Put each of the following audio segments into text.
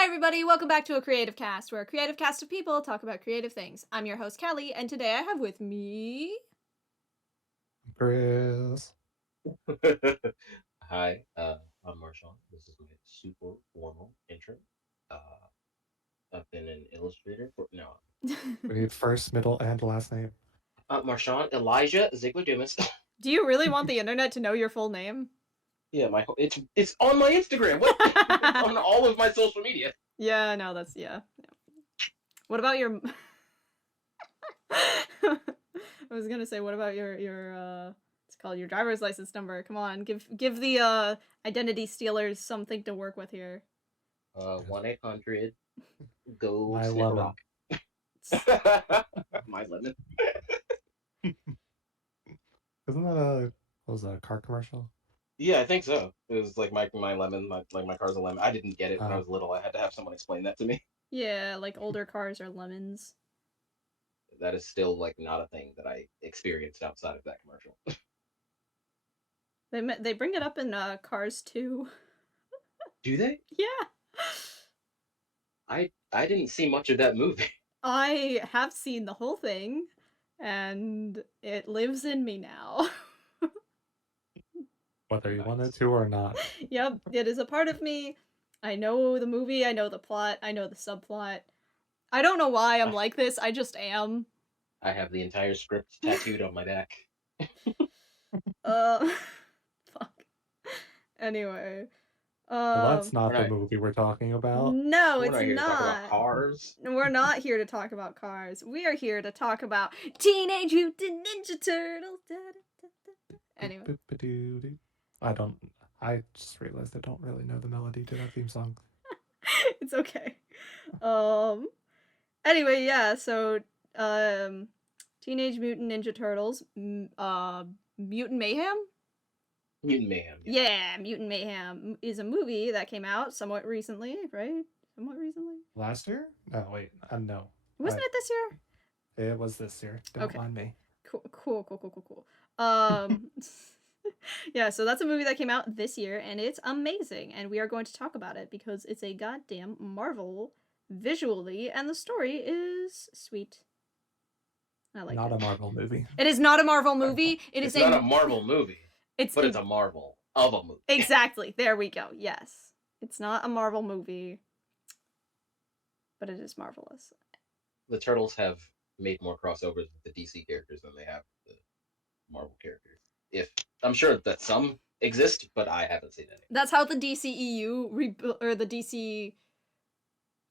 Hi everybody, welcome back to a Creative Cast, where a creative cast of people talk about creative things. I'm your host, Kelly, and today I have with me... Chris. Hi, I'm Marshaun. This is my super formal intro. Uh, I've been an illustrator for We need first, middle, and last name. Marshaun Elijah Ziegler Dumas. Do you really want the internet to know your full name? Yeah, it's on my Instagram. What? It's on all of my social media. Yeah, no, that's, yeah. What about your... I was gonna say, what about your it's called your driver's license number. Come on, give the, identity stealers something to work with here. 1-800 go My sniff a lemon. rock. My lemon. Isn't that a car commercial? Yeah, I think so. It was like my lemon, my car's a lemon. I didn't get it when I Oh. was little. I had to have someone explain that to me. Yeah, like older cars are lemons. That is still like not a thing that I experienced outside of that commercial. They bring it up in Cars 2. Do they? Yeah. I didn't see much of that movie. I have seen the whole thing, and it lives in me now. Whether you Nice. wanted to or not. Yep, it is a part of me. I know the movie, I know the plot, I know the subplot. I don't know why I'm like this, I just am. I have the entire script tattooed on my back. Fuck. Anyway. Well, that's not We're the not, movie we're talking about. No, we're it's not here to talk about not. cars. We're not here to talk about cars. We are here to talk about Teenage Mutant Ninja Turtles. Anyway. Boop-a-doo-doo. I just realized I don't really know the melody to that theme song. It's okay. Anyway, yeah, so Teenage Mutant Ninja Turtles, Mutant Mayhem? Mutant Mayhem. Yeah, Mutant Mayhem is a movie that came out somewhat recently, right? Somewhat recently? Last year? No, wait. No. Wasn't it this year? It was this year. Don't mind me. Cool. Yeah, so that's a movie that came out this year, and it's amazing, and we are going to talk about it because it's a goddamn marvel visually, and the story is sweet. I like Not it. a Marvel movie. It is not a Marvel movie. It's not a Marvel movie, but it's a Marvel of a movie. Exactly. There we go. Yes. It's not a Marvel movie, but it is marvelous. The Turtles have made more crossovers with the DC characters than they have with the Marvel characters. If I'm sure that some exist, but I haven't seen any. That's how the DCEU or the DC.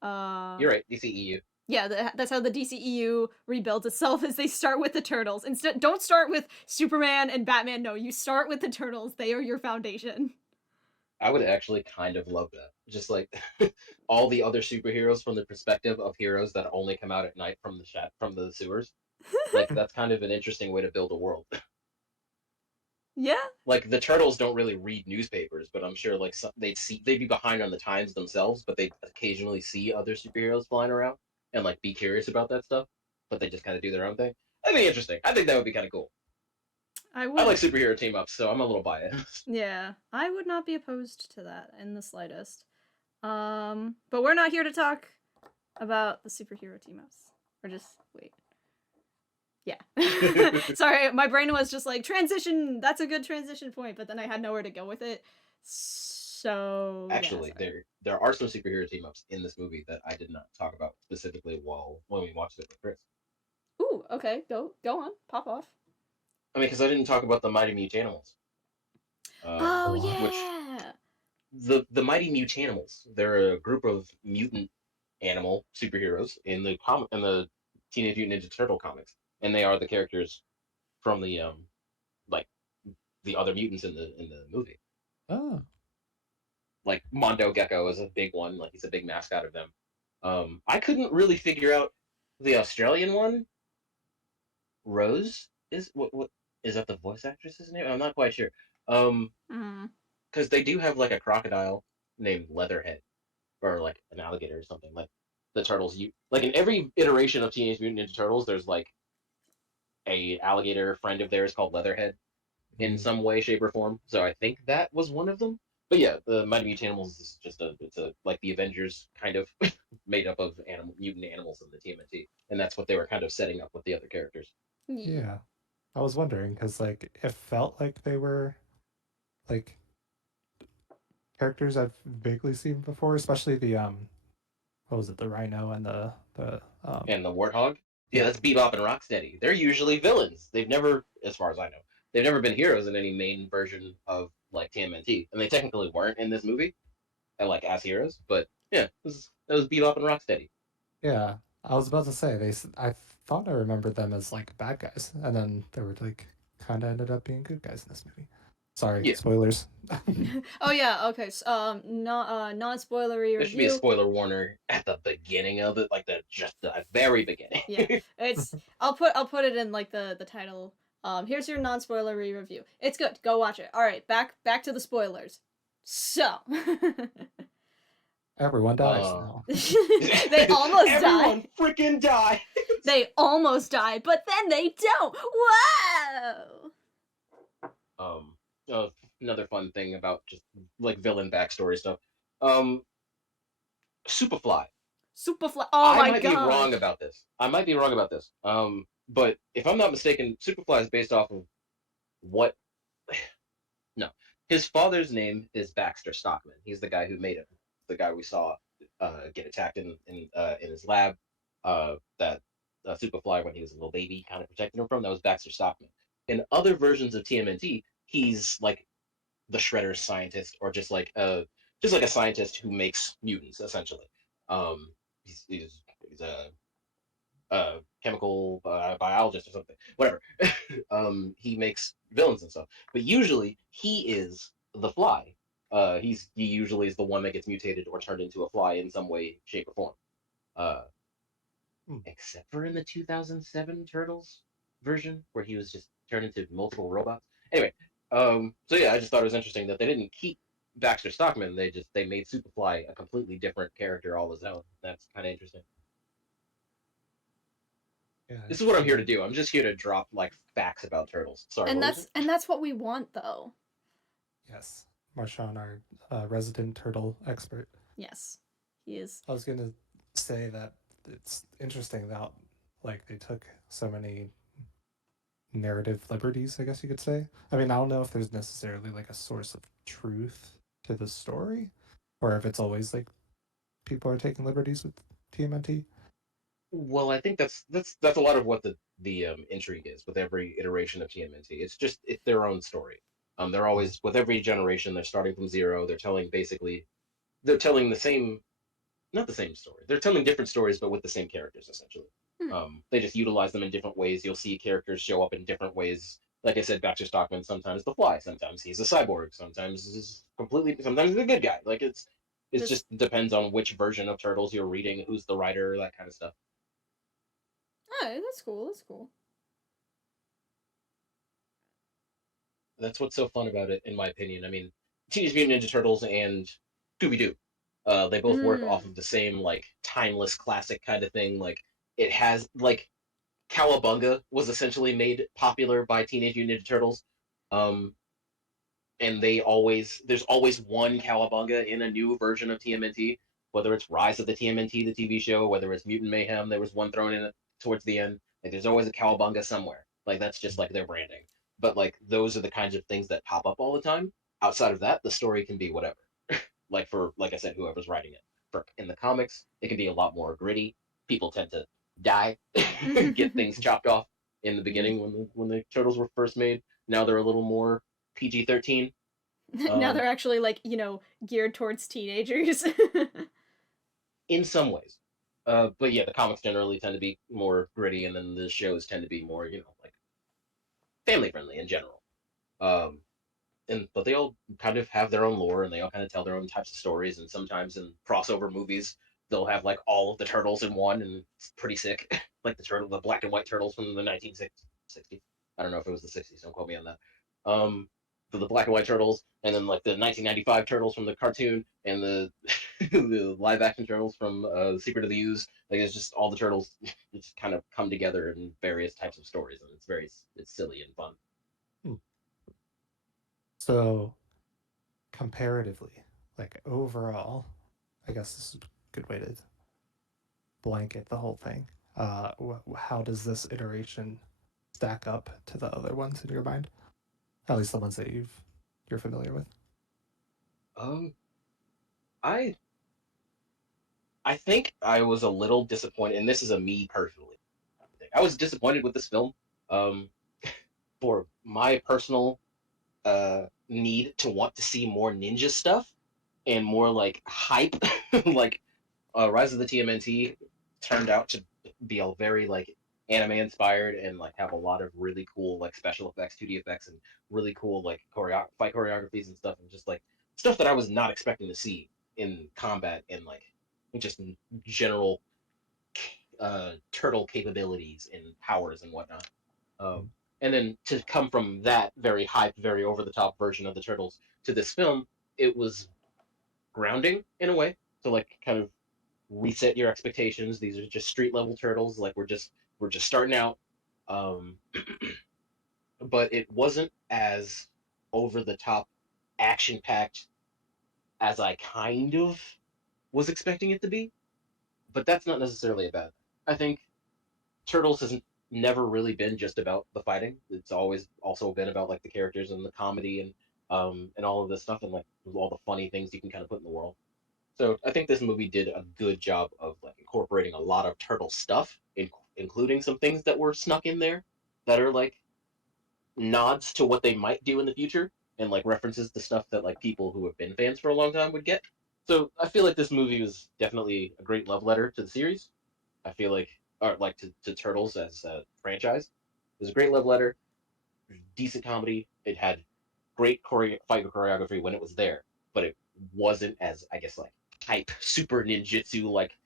You're right, DCEU. Yeah, that's how the DCEU rebuilds itself. Is they start with the Turtles. Instead, don't start with Superman and Batman. No, you start with the Turtles. They are your foundation. I would actually kind of love that. Just like all the other superheroes from the perspective of heroes that only come out at night from the sewers. Like that's kind of an interesting way to build a world. Yeah. Like the Turtles don't really read newspapers, but I'm sure like they'd be behind on the times themselves, but they occasionally see other superheroes flying around and like be curious about that stuff, but they just kind of do their own thing. That'd be interesting. I think that would be kind of cool. I would. I like superhero team ups, so I'm a little biased. Yeah, I would not be opposed to that in the slightest. But we're not here to talk about the superhero team ups. We're just wait. Yeah. Sorry, my brain was just like transition. That's a good transition point, but then I had nowhere to go with it. So Actually, yeah, there are some superhero team ups in this movie that I did not talk about specifically when we watched it with Chris. Ooh, okay, go on, pop off. I mean, because I didn't talk about the Mighty Mutanimals. Oh Which yeah. the Mighty Mutanimals, they're a group of mutant animal superheroes in the Teenage Mutant Ninja Turtle comics, and they are the characters from the like the other mutants in the movie. Oh. Like Mondo Gecko is a big one, like he's a big mascot of them. I couldn't really figure out the Australian one. Rose is what is that the voice actress's name? I'm not quite sure. Because they do have like a crocodile named Leatherhead, or like an alligator or something. Like the turtles, like in every iteration of Teenage Mutant Ninja Turtles, there's like a alligator friend of theirs called Leatherhead in some way, shape, or form. So I think that was one of them. But yeah, the Mighty Mutant Animals is just it's a like the Avengers kind of made up of mutant animals in the TMNT, and that's what they were kind of setting up with the other characters. Yeah. I was wondering because like it felt like they were like characters I've vaguely seen before, especially the what was it, the Rhino and the And the Warthog, yeah, yeah. that's Bebop and Rocksteady. They're usually villains. They've never, as far as I know, they've never been heroes in any main version of like TMNT, and they technically weren't in this movie, like as heroes. But yeah, that was Bebop and Rocksteady. Yeah. I was about to say I thought I remembered them as like bad guys, and then they were like kind of ended up being good guys in this movie. Sorry, Yeah, spoilers. Oh yeah, okay. So, non-spoilery there should be a review. spoiler warner at the beginning of it, like the very beginning. Yeah, it's I'll put it in like the title. Here's your non-spoilery review. It's good. Go watch it. All right, back to the spoilers. So, Everyone dies uh, now. they almost everyone die. freaking die. They almost die, but then they don't. Whoa! Um, Another fun thing about just like villain backstory stuff. Um, Superfly. Superfly. Oh I my might be gosh. wrong about this. I might be wrong about this. But if I'm not mistaken, Superfly is based off of what? No, his father's name is Baxter Stockman. He's the guy who made him. The guy we saw get attacked in his lab. That Superfly when he was a little baby kind of protected him from. That was Baxter Stockman. In other versions of TMNT, he's like the Shredder's scientist, or just like a scientist who makes mutants essentially. Um, he's a chemical biologist or something, whatever. He makes villains and stuff, but usually he is the Fly. He usually is the one that gets mutated or turned into a fly in some way, shape, or form. Uh, Hmm. except for in the 2007 Turtles version, where he was just turned into multiple robots. Anyway, so yeah, I just thought it was interesting that they didn't keep Baxter Stockman. They made Superfly a completely different character all his own. That's kind of interesting. Yeah, This is what I'm here to interesting. do. I'm just here to drop like facts about turtles. Sorry, And what was it? that's what we want though. Yes, Marshaun, our resident turtle expert. Yes. He is. I was gonna say that it's interesting that like they took so many narrative liberties, I guess you could say. I mean, I don't know if there's necessarily like a source of truth to the story, or if it's always like people are taking liberties with TMNT. Well, I think that's a lot of what the intrigue is with every iteration of TMNT. It's their own story. They're always with every generation. They're starting from zero. They're telling the same, not the same story. They're telling different stories, but with the same characters essentially. Hmm. They just utilize them in different ways. You'll see characters show up in different ways. Like I said, Baxter Stockman. Sometimes the Fly. Sometimes he's a cyborg. Sometimes he's completely. Sometimes he's a good guy. Like it's This just depends on which version of Turtles you're reading, who's the writer, that kind of stuff. Oh, that's cool. That's cool. That's what's so fun about it, in my opinion. I mean, Teenage Mutant Ninja Turtles and Scooby Doo, they both work off Mm. of the same like timeless classic kind of thing. Like it has like Cowabunga was essentially made popular by Teenage Mutant Ninja Turtles. Um, and there's always one Cowabunga in a new version of TMNT, whether it's Rise of the TMNT, the TV show, whether it's Mutant Mayhem, there was one thrown in towards the end. Like there's always a Cowabunga somewhere. Like that's just like their branding. But like those are the kinds of things that pop up all the time. Outside of that, the story can be whatever. Like I said, whoever's writing it. For in the comics, it can be a lot more gritty. People tend to die, get things chopped off in the beginning when the turtles were first made. Now they're a little more PG-13. Now they're um, actually like, geared towards teenagers. in some ways. But yeah, the comics generally tend to be more gritty, and then the shows tend to be more, like family friendly in general. Um, but they all kind of have their own lore, and they all kind of tell their own types of stories. And sometimes in crossover movies, they'll have like all of the turtles in one, and it's pretty sick. Like the black and white turtles from the 1960s. I don't know if it was the 60s. Don't quote me on that. Um, the black and white turtles, and then like the 1995 turtles from the cartoon, and the the live action turtles from The Secret of the Ooze. Like it's just all the turtles just kind of come together in various types of stories, and it's silly and fun. Hmm. So comparatively, like overall, I guess this is a good way to blanket the whole thing. How does this iteration stack up to the other ones in your mind? At least the ones that you're familiar with. Um, I I think I was a little disappointed, and this is a me personally thing. I was disappointed with this film, um, for my personal need to want to see more ninja stuff and more like hype. Like Rise of the TMNT turned out to be a very like anime inspired and like have a lot of really cool like special effects, 2D effects, and really cool like fight choreographies and stuff, and just like stuff that I was not expecting to see in combat and like just general turtle capabilities and powers and whatnot. Um, and then to come from that very hype, very over the top version of the Turtles to this film, it was grounding in a way to like kind of reset your expectations. These are just street level turtles. Like we're just starting out, um, but it wasn't as over the top, action packed as I kind of was expecting it to be. But that's not necessarily a bad thing. I think Turtles has never really been just about the fighting. It's always also been about like the characters and the comedy and all of this stuff and like all the funny things you can kind of put in the world. So I think this movie did a good job of like incorporating a lot of turtle stuff, including some things that were snuck in there that are like nods to what they might do in the future and like references to stuff that like people who have been fans for a long time would get. So I feel like this movie was definitely a great love letter to the series. I feel like, or like to Turtles as a franchise. It was a great love letter, decent comedy. It had great fight choreography when it was there, but it wasn't as I guess like hype super ninjutsu like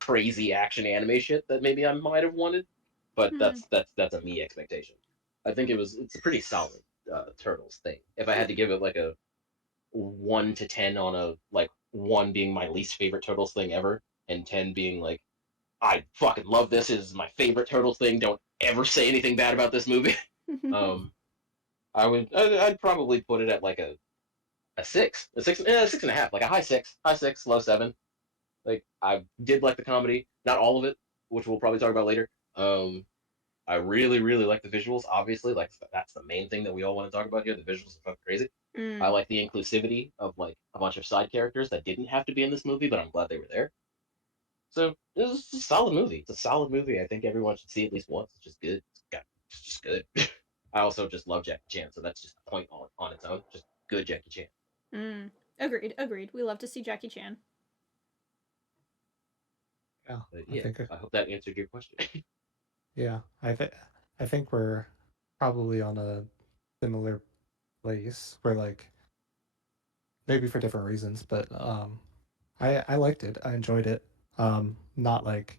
crazy action anime shit that maybe I might have wanted. But Hmm. that's a me expectation. I think it's a pretty solid Turtles thing. If I had to give it like a 1 to 10 on a like 1 being my least favorite Turtles thing ever, and 10 being like I fucking love this. It is my favorite Turtles thing. Don't ever say anything bad about this movie. um, I'd probably put it at like a six, a 6.5, like a high six, low seven. Like I did like the comedy, not all of it, which we'll probably talk about later. Um, I really really like the visuals. Obviously, like that's the main thing that we all want to talk about here. The visuals are fucking crazy. I Mm. like the inclusivity of like a bunch of side characters that didn't have to be in this movie, but I'm glad they were there. So it was a solid movie. It's a solid movie. I think everyone should see at least once. It's just good. It's just good. I also just love Jackie Chan, so that's just a point on its own. Just good Jackie Chan. Mm. Agreed. Agreed. We love to see Jackie Chan. Yeah, But I yeah, think. I hope that answered your question. Yeah, I think we're probably on a similar place. We're like maybe for different reasons, but I liked it. I enjoyed it. Not like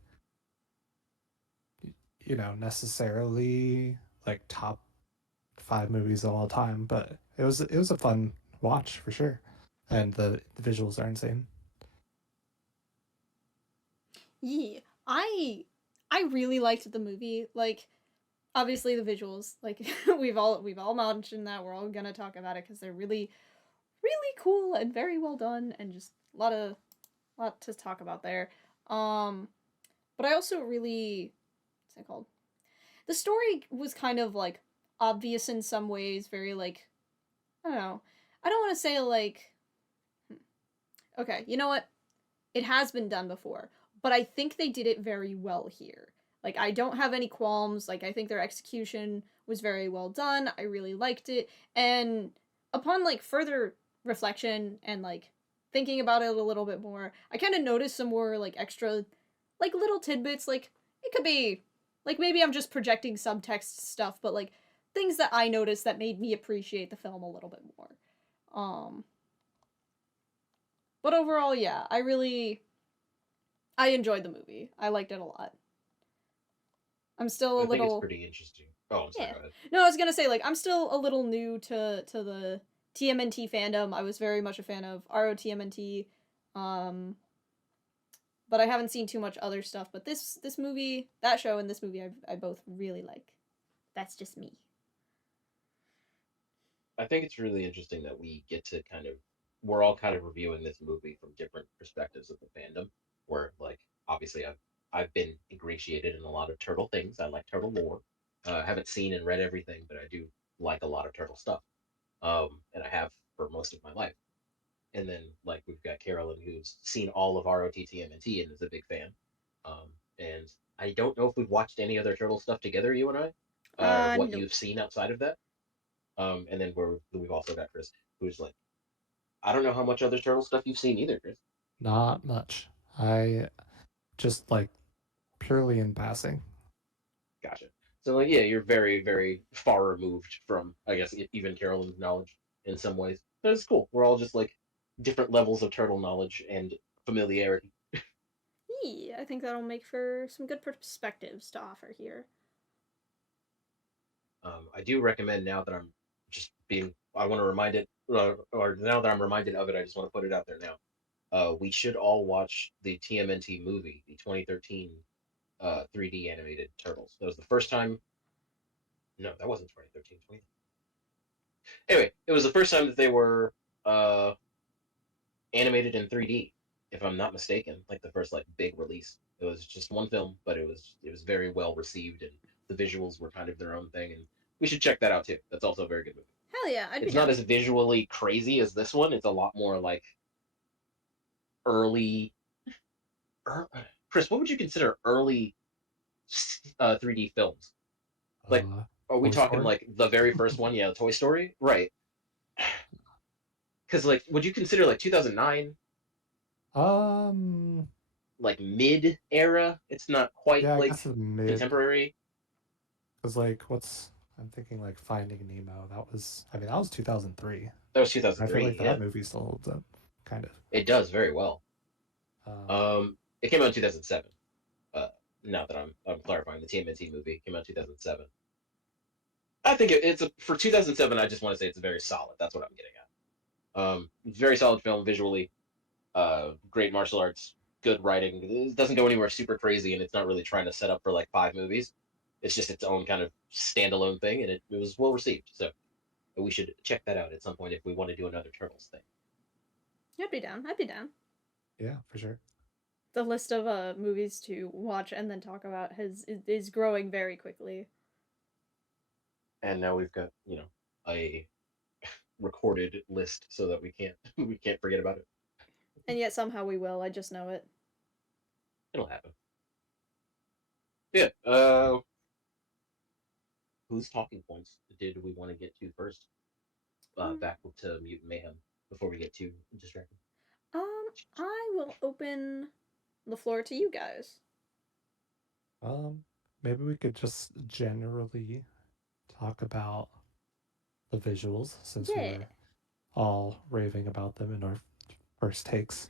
necessarily like top 5 movies of all time, but it was a fun watch for sure, and the visuals are insane. Yeah, I really liked the movie. Like, obviously the visuals. Like, we've all mentioned that. We're all gonna talk about it because they're really really cool and very well done, and just a lot to talk about there. Um, but I also really what's it called? The story was kind of like obvious in some ways. Very like I don't know. I don't want to say like okay, you know what? It has been done before, but I think they did it very well here. Like I don't have any qualms. Like I think their execution was very well done. I really liked it. And upon like further reflection and like thinking about it a little bit more, I kind of noticed some more like extra like little tidbits like it could be like maybe I'm just projecting subtext stuff, but like things that I noticed that made me appreciate the film a little bit more. Um but overall, yeah, I enjoyed the movie. I liked it a lot. I'm still a I think it's little pretty interesting. Oh, I'm sorry. yeah. Go ahead. No, I was gonna say like I'm still a little new to the TMNT fandom. I was very much a fan of ROTMNT, um, but I haven't seen too much other stuff. But this movie, that show, and this movie, I both really like. That's just me. I think it's really interesting that we get to we're all kind of reviewing this movie from different perspectives of the fandom. Where like obviously I've been ingratiated in a lot of turtle things. I like turtle lore. I haven't seen and read everything, but I do like a lot of turtle stuff. And I have for most of my life. And then like we've got Carolyn who's seen all of ROTTMNT and is a big fan. And I don't know if we've watched any other turtle stuff together, you and I, or what Nope. you've seen outside of that. And then we've also got Chris, who's like, I don't know how much other turtle stuff you've seen either, Chris. Not much. I just like purely in passing. Gotcha. So like, yeah, you're very, very far removed from, I guess, even Carolyn's knowledge in some ways. But it's cool. We're all just like different levels of turtle knowledge and familiarity. Yeah, I think that'll make for some good perspectives to offer here. I do recommend now that I'm just being, I want to remind it, or now that I'm reminded of it, I just want to put it out there now. We should all watch the TMNT movie, the 2013 3D animated Turtles. That was the first time. No, that wasn't 2013. Anyway, it was the first time that they were uh, animated in 3D, if I'm not mistaken. Like the first like big release. It was just one film, but it was very well received, and the visuals were kind of their own thing. And we should check that out too. That's also a very good movie. Hell yeah, I'd be It's not down. as visually crazy as this one. It's a lot more like early. Chris, what would you consider early 3D films? Like, are we Toy talking Story. like the very first one? Yeah, Toy Story, right? Because like, would you consider like 2009 Um, like mid era? It's not quite yeah, I like guess it's mid. contemporary. Cause like, I'm thinking like Finding Nemo. I mean, that was 2003. That was I feel 2003. like Yeah, that movie still holds up, kind of. it does very well. Um, It came out in 2007. Uh, now that I'm clarifying, the TMNT movie came out in 2007. I think it's for 2007. I just want to say it's very solid. That's what I'm getting at. Very solid film visually. Great martial arts, good writing. It doesn't go anywhere super crazy, and it's not really trying to set up for like 5 movies. It's just its own kind of standalone thing, and it was well received. So we should check that out at some point if we want to do another Turtles thing. I'd be down. I'd be down. yeah, for sure. The list of movies to watch and then talk about is growing very quickly. And now we've got a recorded list so that we can't we can't forget about it. And yet somehow we will. I just know it. It'll happen. Yeah. Whose talking points did we want to get to first? Mm. Back to Mutant Mayhem before we get too distracted. I will open the floor to you guys. Um, Maybe we could just generally talk about the visuals since we Yeah. were all raving about them in our first takes.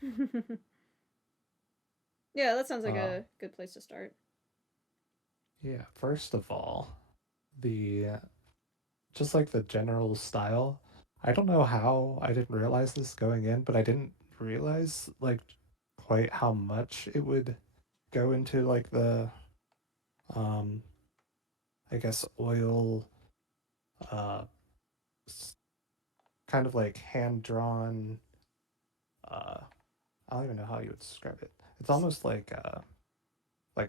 Yeah, that sounds like Uh, a good place to start. yeah, first of all, the just like the general style. I don't know how I didn't realize this going in, but I didn't realize like quite how much it would go into like the um I guess oil uh kind of like hand drawn I don't even know how you would describe it. It's almost like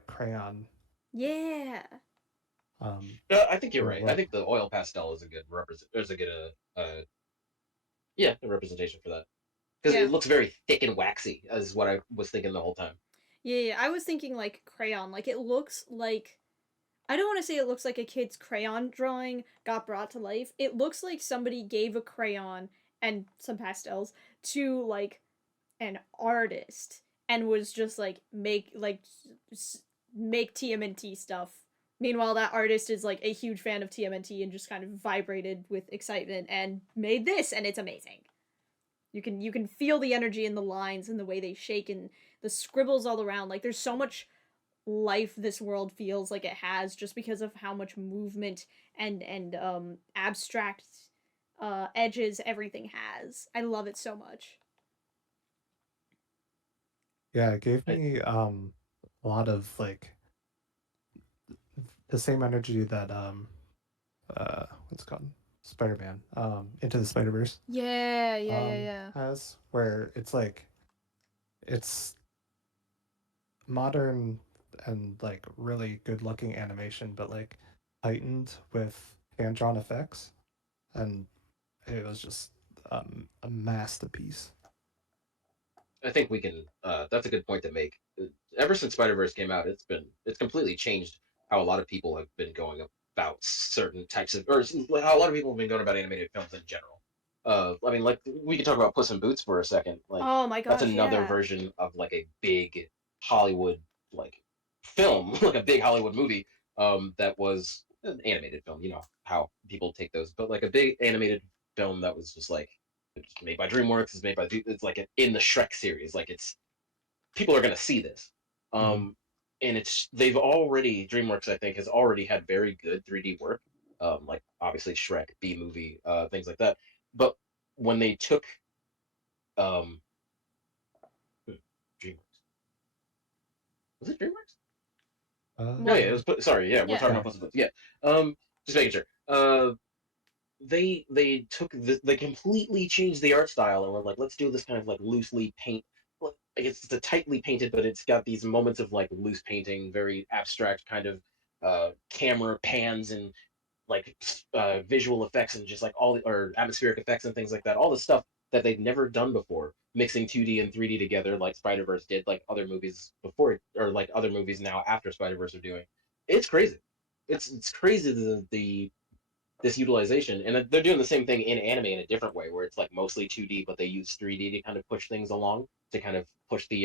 crayon. Yeah. No, I think you're Or right. I what? think the oil pastel is a good represent. There's a good yeah, a representation for that because Yeah. it looks very thick and waxy. Is what I was thinking the whole time. Yeah, I was thinking like crayon. Like it looks like I don't want to say it looks like a kid's crayon drawing got brought to life. It looks like somebody gave a crayon and some pastels to like an artist and was just like make TMNT stuff. Meanwhile, that artist is like a huge fan of TMNT and just kind of vibrated with excitement and made this, and it's amazing. You can feel the energy in the lines and the way they shake and the scribbles all around. Like there's so much life this world feels like it has just because of how much movement and abstract edges everything has. I love it so much. Yeah, it gave I, me a lot of like the same energy that what's it called? Spider-Man, Into the Spider-Verse, Yeah. has, where it's like it's modern and like really good looking animation, but like heightened with hand drawn effects, and it was just a masterpiece. I think we can. That's a good point to make. Ever since Spider Verse came out, it's completely changed how a lot of people have been going about certain types of, or how a lot of people have been going about animated films in general. I mean, like we could talk about Puss in Boots for a second. Like Oh my that's gosh, another yeah. version of like a big Hollywood like film, like a big Hollywood movie. That was an animated film. You know how people take those, but like a big animated film that was just like it's made by DreamWorks. It's made by it's like in the Shrek series. Like it's people are gonna see this. Mm-hmm. And they've already DreamWorks I think has already had very good 3D work. Like obviously Shrek, B movie, things like that. But when they took um, DreamWorks, was it DreamWorks? No, What? yeah, it was. Sorry, yeah, we're talking Yeah. about Puss in Boots. Yeah, just making sure. They took they completely changed the art style and were like, let's do this kind of like loosely paint. Like, it's a tightly painted, but it's got these moments of like loose painting, very abstract kind of camera pans and like visual effects and just like or atmospheric effects and things like that. All the stuff that they've never done before, mixing 2D and 3D together, like Spider Verse did, like other movies before, or like other movies now after Spider Verse are doing. It's crazy. It's crazy the this utilization, and they're doing the same thing in anime in a different way, where it's like mostly 2D, but they use 3D to kind of push things along, to kind of push the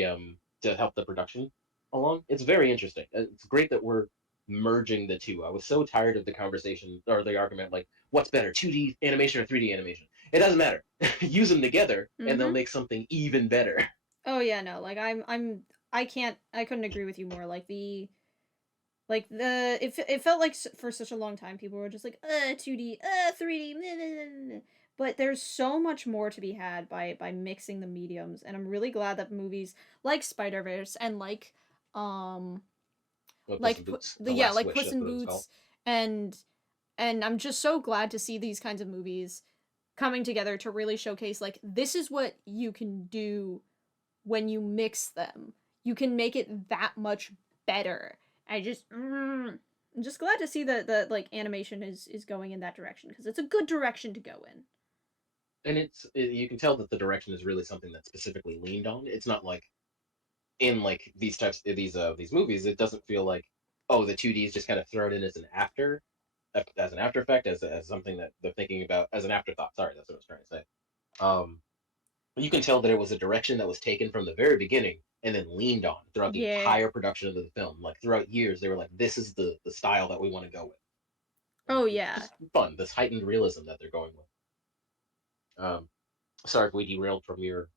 to help the production along. It's very interesting. It's great that we're merging the two. I was so tired of the conversation or the argument like, what's better, 2D animation or 3D animation? It doesn't matter. Use them together, and they'll Mm-hmm. make something even better. Oh yeah, no. Like I couldn't agree with you more. It felt like for such a long time people were just like 2D, 3D, meh, meh, meh, meh. But there's so much more to be had by mixing the mediums, and I'm really glad that movies like Spider-Verse and um Well, Puss in Boots, the last like wish, Puss that's in what it was called. Boots and I'm just so glad to see these kinds of movies coming together to really showcase like this is what you can do when you mix them. You can make it that much better. I'm just glad to see that like animation is going in that direction because it's a good direction to go in. And you can tell that the direction is really something that's specifically leaned on. It's not like in like these types of these movies, it doesn't feel like, oh, the 2D is just kind of thrown in as an after effect, as something that they're thinking about as an afterthought. Sorry, that's what I was trying to say. Um, you can tell that it was a direction that was taken from the very beginning and then leaned on throughout the Yeah. entire production of the film. Like throughout years, they were like, this is the style that we want to go with. And Oh it's yeah. just fun, this heightened realism that they're going with. Sorry if we derailed from your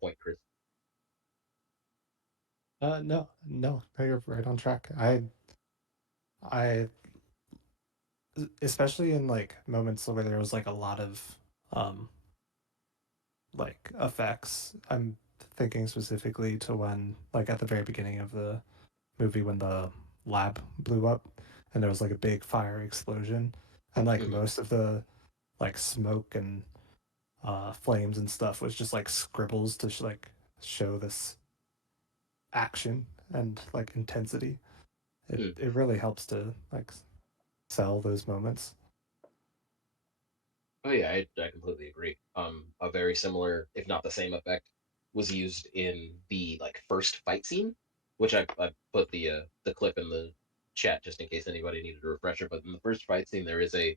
point, Chris. No, you're right on track. I, especially in like moments where there was like a lot of um like effects. I'm thinking specifically to when like at the very beginning of the movie when the lab blew up and there was like a big fire explosion and like Mm-hmm. most of the like smoke and flames and stuff was just like scribbles to like show this action and like intensity. Mm. It really helps to like sell those moments. Oh yeah, I completely agree. A very similar, if not the same effect, was used in the like first fight scene, which I put the clip in the chat just in case anybody needed a refresher. But in the first fight scene, there is a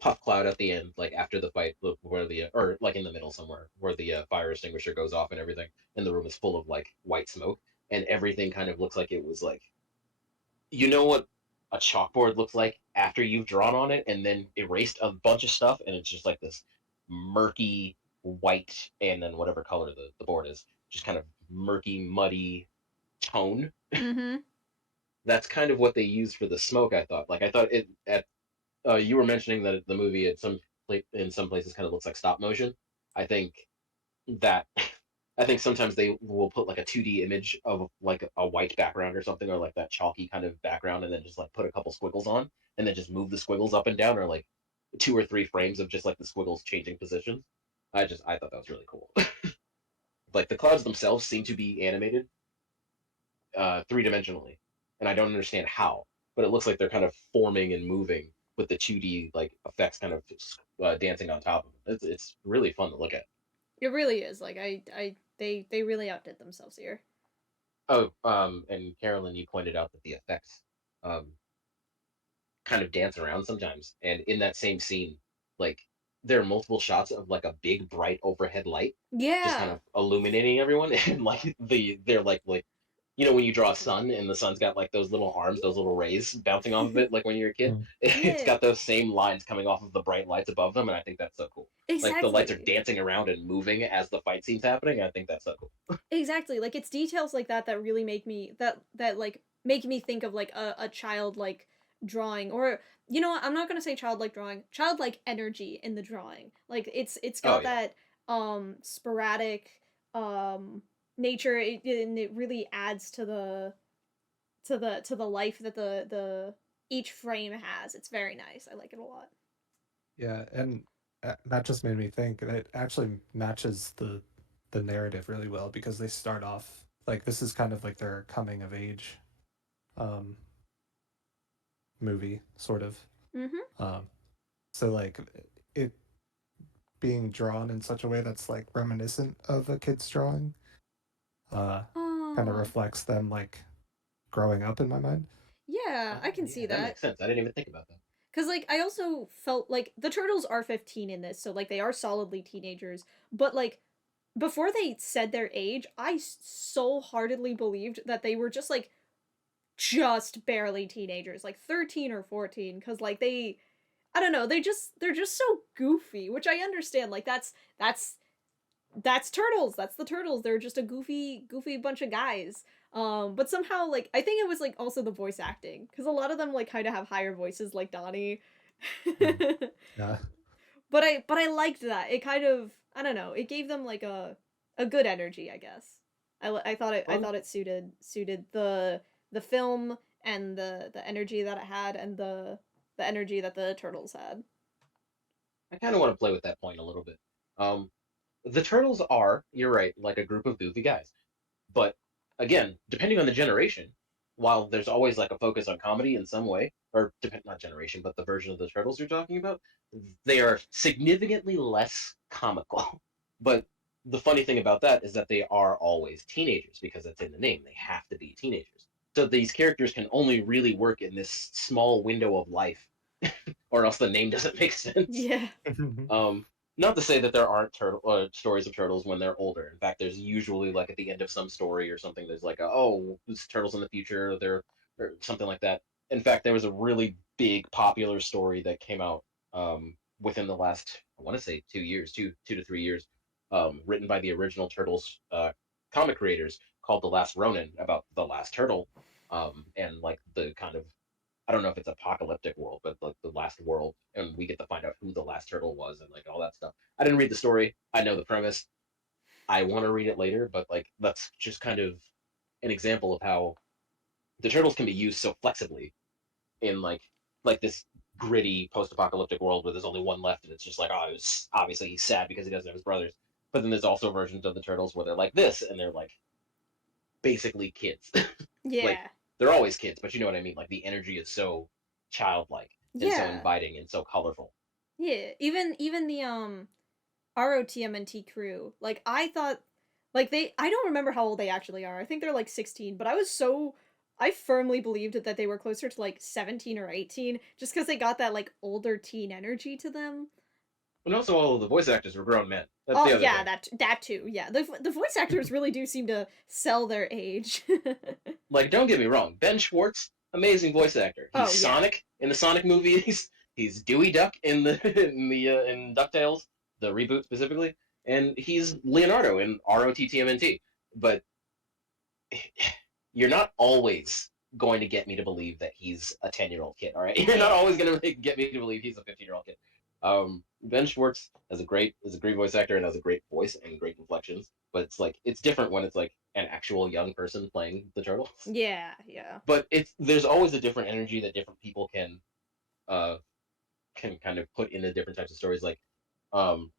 puff cloud at the end, like after the fight, where the or like in the middle somewhere, where the fire extinguisher goes off and everything, and the room is full of like white smoke, and everything kind of looks like it was like, you know what a chalkboard looks like after you've drawn on it and then erased a bunch of stuff, and it's just like this murky white, and then whatever color the board is, just kind of murky, muddy tone. Mm-hmm. That's kind of what they used for the smoke. I thought, like, I thought it at you were mentioning that the movie at in some places kind of looks like stop motion. I think that I think sometimes they will put like a 2D image of like a white background or something, or like that chalky kind of background, and then just like put a couple squiggles on, and then just move the squiggles up and down, or like 2 or 3 frames of just like the squiggles changing positions. I thought that was really cool. Like the clouds themselves seem to be animated 3-dimensionally, and I don't understand how, but it looks like they're kind of forming and moving with the 2D like effects kind of dancing on top of them. It's really fun to look at. It really is. Like they really outdid themselves here. Oh, and Carolyn, you pointed out that the effects um, kind of dance around sometimes, and in that same scene, like there are multiple shots of like a big bright overhead light just kind Yeah. of illuminating everyone, and like they're like when you draw a sun and the sun's got like those little arms, those little rays bouncing off of it, like when you're a kid, Mm. it's Yeah. got those same lines coming off of the bright lights above them, and I think that's so cool. Like the lights are Exactly. dancing around and moving as the fight scene's happening. I think that's so cool. Exactly. Like it's details like that that really make me that like make me think of like a child like drawing, or you know what, I'm not gonna say childlike drawing, childlike energy in the drawing. Like it's Oh got yeah. that sporadic um nature, and it really adds to the life that the each frame has. It's very nice. I like it a lot. Yeah, and that just made me think that it actually matches the narrative really well because they start off like this is kind of like their coming of age um movie sort of. Mm-hmm. So like it being drawn in such a way that's like reminiscent of a kid's drawing uh kind of Oh. reflects them like growing up in my mind. Yeah, Oh I can see yeah, that that. makes sense. I didn't even think about that. Cause like I also felt like the turtles are 15 in this, so like they are solidly teenagers. But like before they said their age, I so heartedly believed that they were just barely teenagers, like 13 or 14. Cause like I don't know, they're just so goofy, which I understand. Like that's turtles. That's the turtles. They're just a goofy bunch of guys. But somehow like I think it was like also the voice acting, because a lot of them like kind of have higher voices like Donnie. Mm. Yeah. But I liked that. It kind of, I don't know, it gave them like a good energy, I guess. I Well, thought it suited the film and the energy that it had, and the energy that the turtles had. I kind of want to play with that point a little bit. Um, the turtles are, you're right, like a group of goofy guys. But again, depending on the generation, while there's always like a focus on comedy in some way, or not generation, but the version of the turtles you're talking about, they are significantly less comical. But the funny thing about that is that they are always teenagers because it's in the name. They have to be teenagers. So these characters can only really work in this small window of life, or else the name doesn't make sense. Yeah. Um, Not to say that there aren't stories of turtles when they're older. In fact, there's usually like at the end of some story or something, there's like, oh, there's turtles in the future, they're or something like that. In fact, there was a really big popular story that came out within the last, I want to say 2 years, 2 to 3 years, written by the original Turtles comic creators called The Last Ronin about the last turtle, and like the kind of, I don't know if it's apocalyptic world, but like the last world, and we get to find out who the last turtle was and like all that stuff. I didn't read the story. I know the premise. I want to read it later, but like that's just kind of an example of how the turtles can be used so flexibly in like this gritty post-apocalyptic world where there's only one left, and it's just like, oh, it was, obviously he's sad because he doesn't have his brothers. But then there's also versions of the turtles where they're like this, and they're like basically kids. Like Yeah. they're always kids, but you know what I mean. Like the energy is so childlike and so Yeah. inviting and so colorful. Yeah. Even the ROTMNT crew. Like I thought, like I don't remember how old they actually are. I think they're like 16, but I firmly believed that they were closer to like 17 or 18, just because they got that like older teen energy to them. And also, all of the voice actors were grown men. That's Oh the other yeah, thing. that too. Yeah, the voice actors really do seem to sell their age. Like, don't get me wrong, Ben Schwartz, amazing voice actor. He's Oh yeah. Sonic in the Sonic movies. He's Dewey Duck in the in Ducktales, the reboot specifically, and he's Leonardo in ROTTMNT. But you're not always going to get me to believe that he's a 10-year-old kid. All right, you're not Yeah. always going to get me to believe he's a 15-year-old kid. Ben Schwartz is a great voice actor and has a great voice and great inflections. But it's like it's different when it's like an actual young person playing the turtles. Yeah, yeah. But there's always a different energy that different people can uh, can kind of put into different types of stories. Like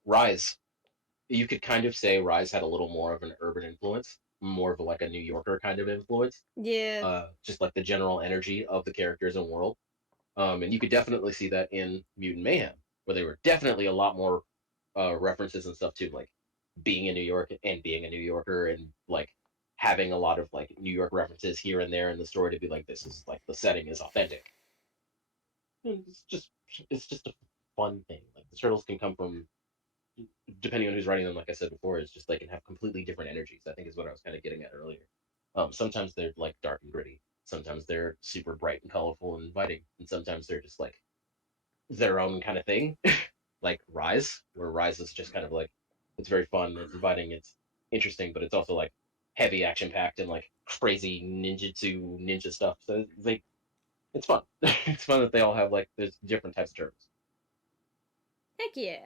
Rise, you could kind of say Rise had a little more of an urban influence, more of like a New Yorker kind of influence. Yeah. Just like the general energy of the characters and world. And you could definitely see that in Mutant Mayhem, where there were definitely a lot more references and stuff too, like being in New York and being a New Yorker, and like having a lot of like New York references here and there in the story to be like, this is like the setting is authentic. And it's just a fun thing. Like the turtles can come from, depending on who's writing them, like I said before, it's just they can have completely different energies. I think is what I was kind of getting at earlier. Sometimes they're like dark and gritty. Sometimes they're super bright and colorful and inviting, and sometimes they're just like their own kind of thing. Like Rise, where Rise is just kind of like it's very fun, it's inviting, it's interesting, but it's also like heavy action packed and like crazy ninja stuff. So it's fun. It's fun that they all have like there's different types of turtles. Heck yeah.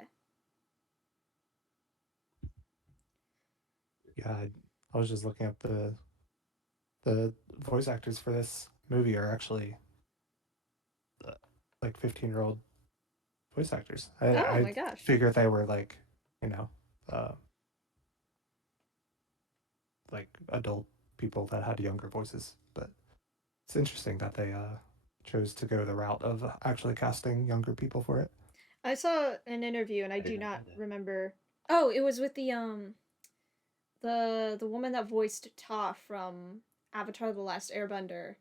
Yeah, I was just looking up the voice actors for this movie are actually like 15-year-old voice actors. Oh I my gosh. figured they were like, you know, uh, like adult people that had younger voices. But it's interesting that they chose to go the route of actually casting younger people for it. I saw an interview and I I do did not not know that. remember. Oh, it was with the woman that voiced Toph from Avatar: The Last Airbender,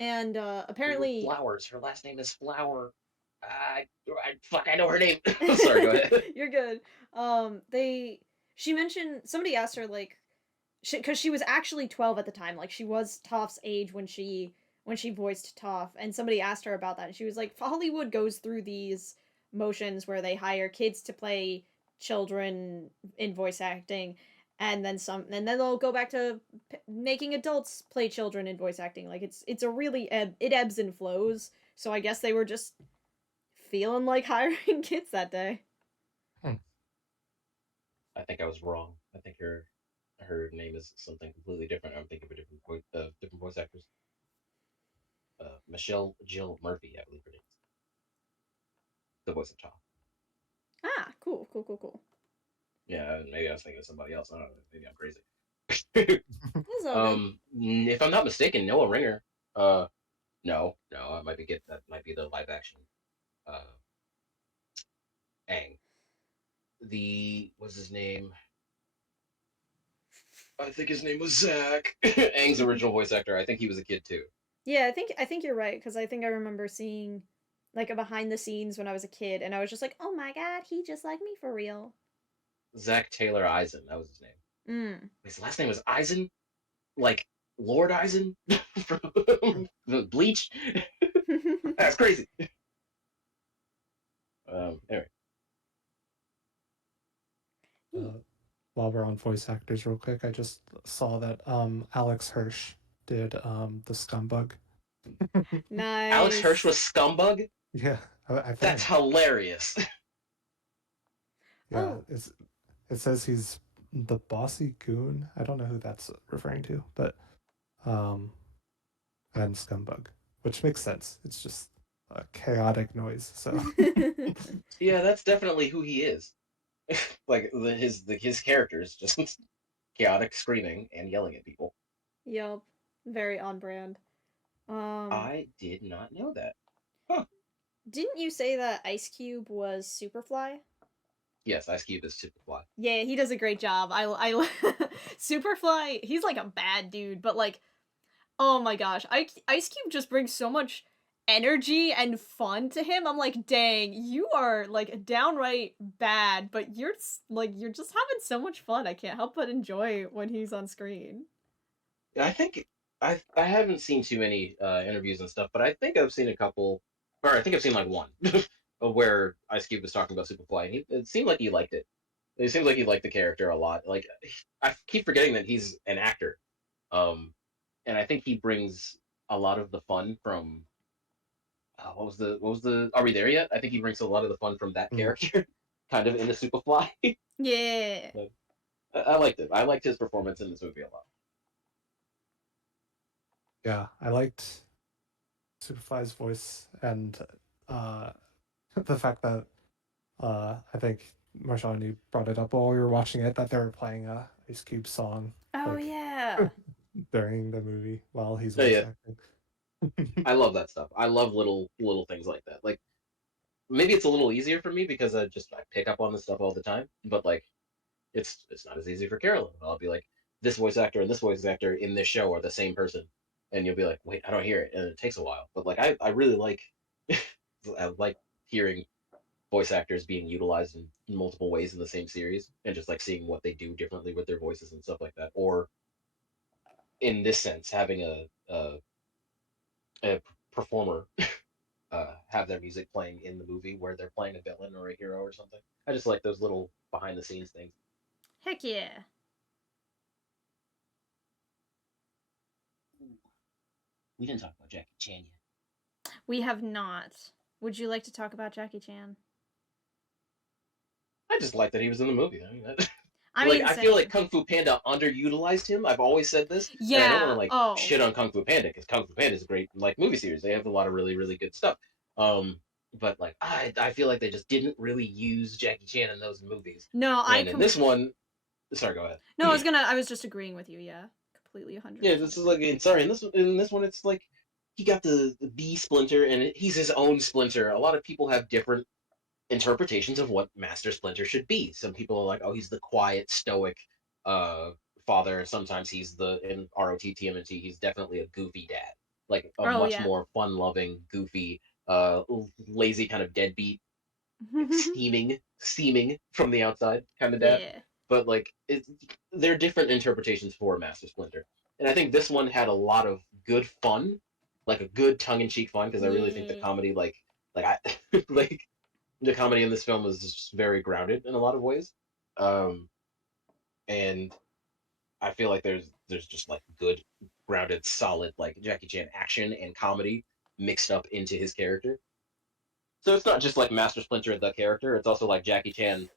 and apparently Flowers. Her last name is Flower. Fuck, I know her name. Sorry, go ahead. you're good. They she mentioned somebody asked her like, because she was actually 12 at the time, like she was Toph's age when she voiced Toph, and somebody asked her about that, and she was like, Hollywood goes through these motions where they hire kids to play children in voice acting, and then and then they'll go back to making adults play children in voice acting. Like it's a really it ebbs and flows. So I guess they were just feeling like hiring kids that day. Hmm. I think I was wrong. I think her name is something completely different. I'm thinking of a different voice actors. Michelle Jill Murphy, I believe her name is the voice of Tom. Ah, cool, cool, cool, cool. Yeah, maybe I was thinking of somebody else. I don't know. Maybe I'm crazy. That's all good. If I'm not mistaken, Noah Ringer. No, I might be that might be the live action. Uh, Aang. What's his name? I think his name was Zach. Aang's original voice actor. I think he was a kid too. Yeah, I think you're right because I think I remember seeing like a behind the scenes when I was a kid, and I was just like, oh my god, he just like me for real. Zach Taylor Eisen. That was his name. Mm. His last name was Eisen, like Lord Eisen from Bleach. That's crazy. Anyway, Uh, while we're on voice actors, real quick, I just saw that Alex Hirsch did the Scumbug. Alex Hirsch was Nice. Scumbug. Yeah, I That's think. hilarious. Yeah, Oh, it says he's the bossy goon. I don't know who that's referring to, but um, and Scumbug, which makes sense. It's just a chaotic noise. So Yeah, that's definitely who he is. Like his characters just chaotic screaming and yelling at people. yup, very on brand. Um, I did not know that. Huh. didn't you say that Ice Cube was Superfly? Yes, Ice Cube is Superfly. Yeah, he does a great job. Superfly, he's like a bad dude, but like, oh my gosh, Ice Cube just brings so much energy and fun to him. I'm like, dang, you are like downright bad, but you're just having so much fun. I can't help but enjoy when he's on screen. I think I haven't seen too many interviews and stuff, but I think I've seen a couple, or I think I've seen like one of where Ice Cube was talking about Superfly, and it seemed like he liked it. It seems like he liked the character a lot. Like I keep forgetting that he's an actor, um, and I think he brings a lot of the fun from what was the Are We There Yet? I think he brings a lot of the fun from that mm, character, kind of into Superfly. Yeah. But I liked it. I liked his performance in this movie a lot. yeah, I liked Superfly's voice, and uh, the fact that I think Marshaun, you brought it up while we were watching it, that they were playing a Ice Cube song Oh like yeah. during the movie while he's So voice yeah, acting. I love that stuff. I love little things like that. Like maybe it's a little easier for me because I pick up on this stuff all the time. But like it's not as easy for Carolyn. I'll be like, this voice actor and this voice actor in this show are the same person, and you'll be like, wait, I don't hear it, and it takes a while. But like I really like I like hearing voice actors being utilized in multiple ways in the same series, and just like seeing what they do differently with their voices and stuff like that. Or in this sense, having a performer have their music playing in the movie where they're playing a villain or a hero or something. I just like those little behind the scenes things. Heck yeah. We didn't talk about Jackie Chan yet. We have not. Would you like to talk about Jackie Chan? I just like that he was in the movie. I mean, I like mean, I feel like same. Kung Fu Panda underutilized him. I've always said this, and I don't want Yeah. to like Oh. shit on Kung Fu Panda because Kung Fu Panda is a great like movie series. They have a lot of really good stuff. But like I feel like they just didn't really use Jackie Chan in those movies. No, And in this one, sorry, go ahead. No, I was just agreeing with you. Yeah, completely 100%. Yeah, this is like sorry. In this one, it's like he got the B Splinter, and he's his own Splinter. A lot of people have different interpretations of what Master Splinter should be. Some people are like, oh, he's the quiet, stoic uh, father. Sometimes he's in ROT TMNT. He's definitely a goofy dad, like a Oh much yeah. more fun-loving, goofy, lazy kind of deadbeat, seeming from the outside kind of dad. Yeah. But like, there are different interpretations for Master Splinter, and I think this one had a lot of good fun, like a good tongue-in-cheek fun, because I really think the Yeah. comedy, like I like the comedy in this film is just very grounded in a lot of ways, um, and I feel like there's just like good, grounded, solid like Jackie Chan action and comedy mixed up into his character. So it's not just like Master Splinter the character; it's also like Jackie Chan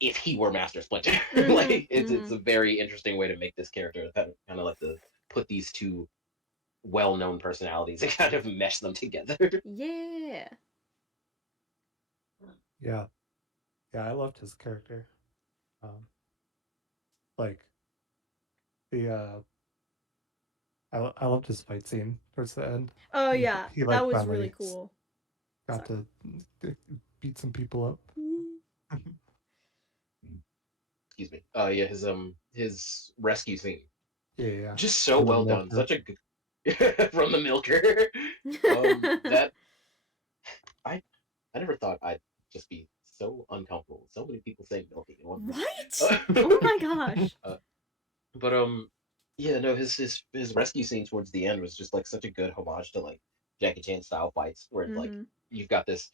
if he were Master Splinter. Like it's a very interesting way to make this character kind of like to put these two well-known personalities and kind of mesh them together. Yeah. Yeah, yeah, I loved his character. Um, like the I loved his fight scene towards the end. Oh He, yeah, he that like was really finally cool. got Sorry. to beat some people up. Excuse me. Yeah, his rescue scene Yeah, just so from the well done. milker. Such a good from the milker. That I I never thought I'd just be so uncomfortable. So many people saying milking in one Right? movie. Oh my gosh. But yeah, no, his rescue scene towards the end was just like such a good homage to like Jackie Chan style fights, where like Mhm. you've got this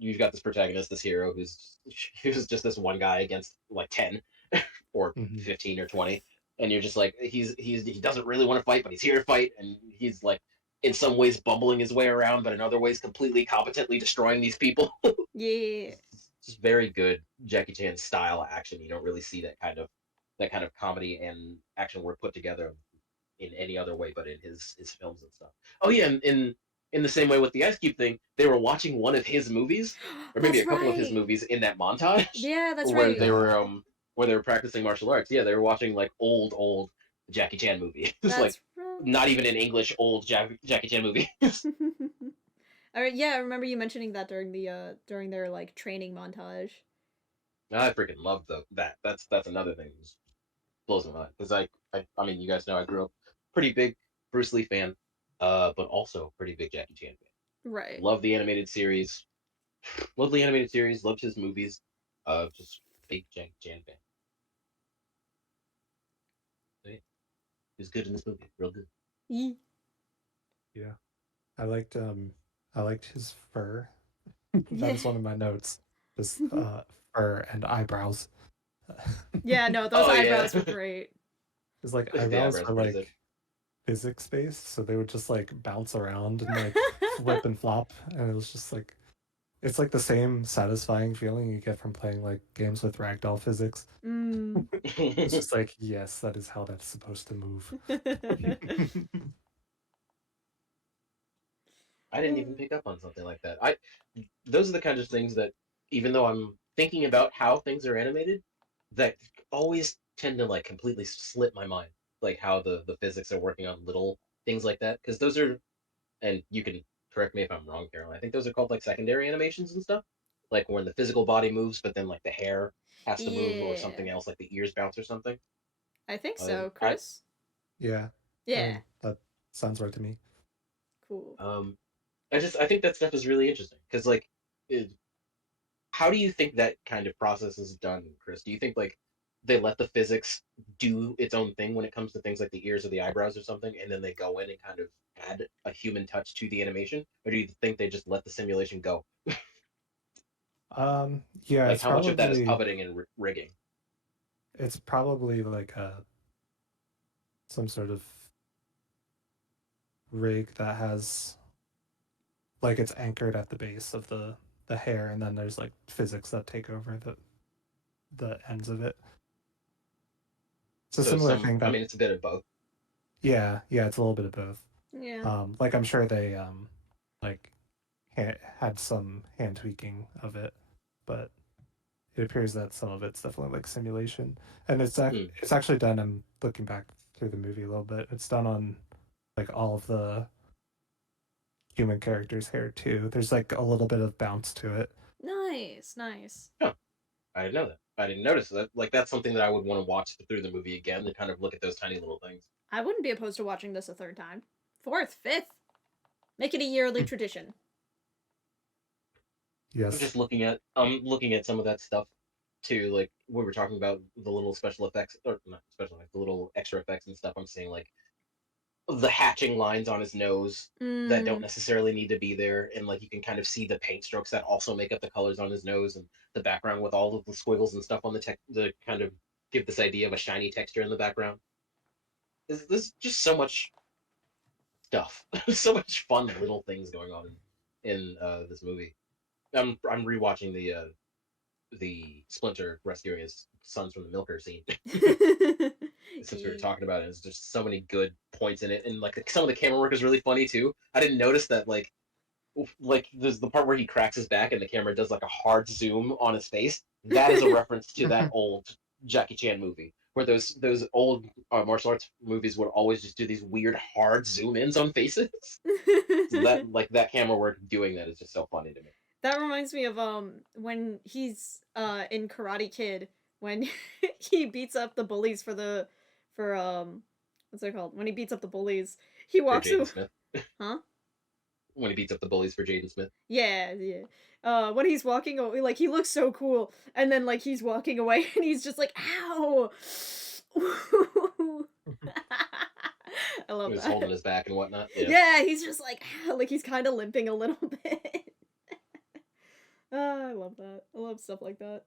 you've got this protagonist, this hero who's just this one guy against like 10 or Hmm. 15 or 20, and you're just like he doesn't really want to fight, but he's here to fight, and he's like in some ways bumbling his way around, but in other ways completely competently destroying these people. Yeah. Just very good Jackie Chan style action. You don't really see that kind of comedy and action work put together in any other way but in his films and stuff. Oh yeah, and in the same way with the Ice Cube thing, they were watching one of his movies, or maybe That's a couple of his right. movies in that montage Yeah, that's where right. they Yeah, were practicing martial arts. Yeah, they were watching like old Jackie Chan movies, like That's not right. even in English, old Jackie Chan movies. Yeah, I remember you mentioning that during their like training montage. I freaking love that. That's another thing that just blows my mind because I mean you guys know I grew up pretty big Bruce Lee fan, but also pretty big Jackie Chan fan. Right. Love the animated series. Love the animated series. Loved his movies. Just big Jackie Chan fan. So, yeah, he was good in this movie. Real good. Yee. yeah. I liked his fur. That Yeah. is one of my notes. Just fur and eyebrows. Yeah, no, those Oh yeah, eyebrows were great. His like the eyebrows eyebrows were pretty sick. like physics based, so they would just like bounce around and like flip and flop, and it was just like it's like the same satisfying feeling you get from playing like games with ragdoll physics. Mm. It's just like, yes, that is how that's supposed to move. I didn't even pick up on something like that. Those are the kinds of things that, even though I'm thinking about how things are animated, that always tend to like completely slip my mind, like how the physics are working on little things like that. Because those are, and you can correct me if I'm wrong, Carolyn. I think those are called like secondary animations and stuff, like when the physical body moves, but then like the hair has to move or Yeah. something else, like the ears bounce or something. I think Um, so, I Chris. Yeah, I Yeah. mean that sounds right to me. Cool. I think that stuff is really interesting because like, it, how do you think that kind of process is done, Chris? Do you think like they let the physics do its own thing when it comes to things like the ears or the eyebrows or something, and then they go in and kind of add a human touch to the animation, or do you think they just let the simulation go? Yeah, Like how much of that is puppeting and rigging? it's probably like some sort of rig that has like it's anchored at the base of the hair, and then there's like physics that take over the ends of it. It's a So similar some, thing I that mean, it's a bit of both. yeah, it's a little bit of both. Yeah. Like I'm sure they like had some hand tweaking of it, but it appears that some of it's definitely like simulation, and Hmm. it's actually done. I'm looking back through the movie a little bit. It's done on like all of the human characters' hair too. There's like a little bit of bounce to it. Nice. Nice. Huh. I didn't know that. I didn't notice that. Like that's something that I would want to watch through the movie again to kind of look at those tiny little things. I wouldn't be opposed to watching this a third time. Fourth, fifth. Make it a yearly tradition. Yes. I'm looking at some of that stuff too. Like we were talking about the little special effects, or not special effects, the little extra effects and stuff. I'm seeing like the hatching lines on his nose that don't Mm. necessarily need to be there, and like you can kind of see the paint strokes that also make up the colors on his nose, and the background with all of the squiggles and stuff on the tech, the kind of give this idea of a shiny texture in the background. There's just so much stuff, so much fun little things going on in this movie. I'm rewatching the Splinter rescuing his sons from the milker scene. Since we were talking about it, there's just so many good points in it, and like some of the camera work is really funny too. I didn't notice that like there's the part where he cracks his back and the camera does like a hard zoom on his face. That is a reference to that old Jackie Chan movie where those old martial arts movies would always just do these weird hard zoom ins on faces. So that like that camera work doing that is just so funny to me. That reminds me of when he's in Karate Kid when he beats up the bullies for what's it called? When he beats up the bullies, he For walks Jaden away. Smith, Huh? when he beats up the bullies for Jaden Smith. Yeah, yeah. When he's walking away, like he looks so cool, and then like he's walking away, and he's just like, "Ow!" I love He's that. holding his back and whatnot. Yeah. Yeah, he's just like, "Ow," like he's kind of limping a little bit. I love that. I love stuff like that.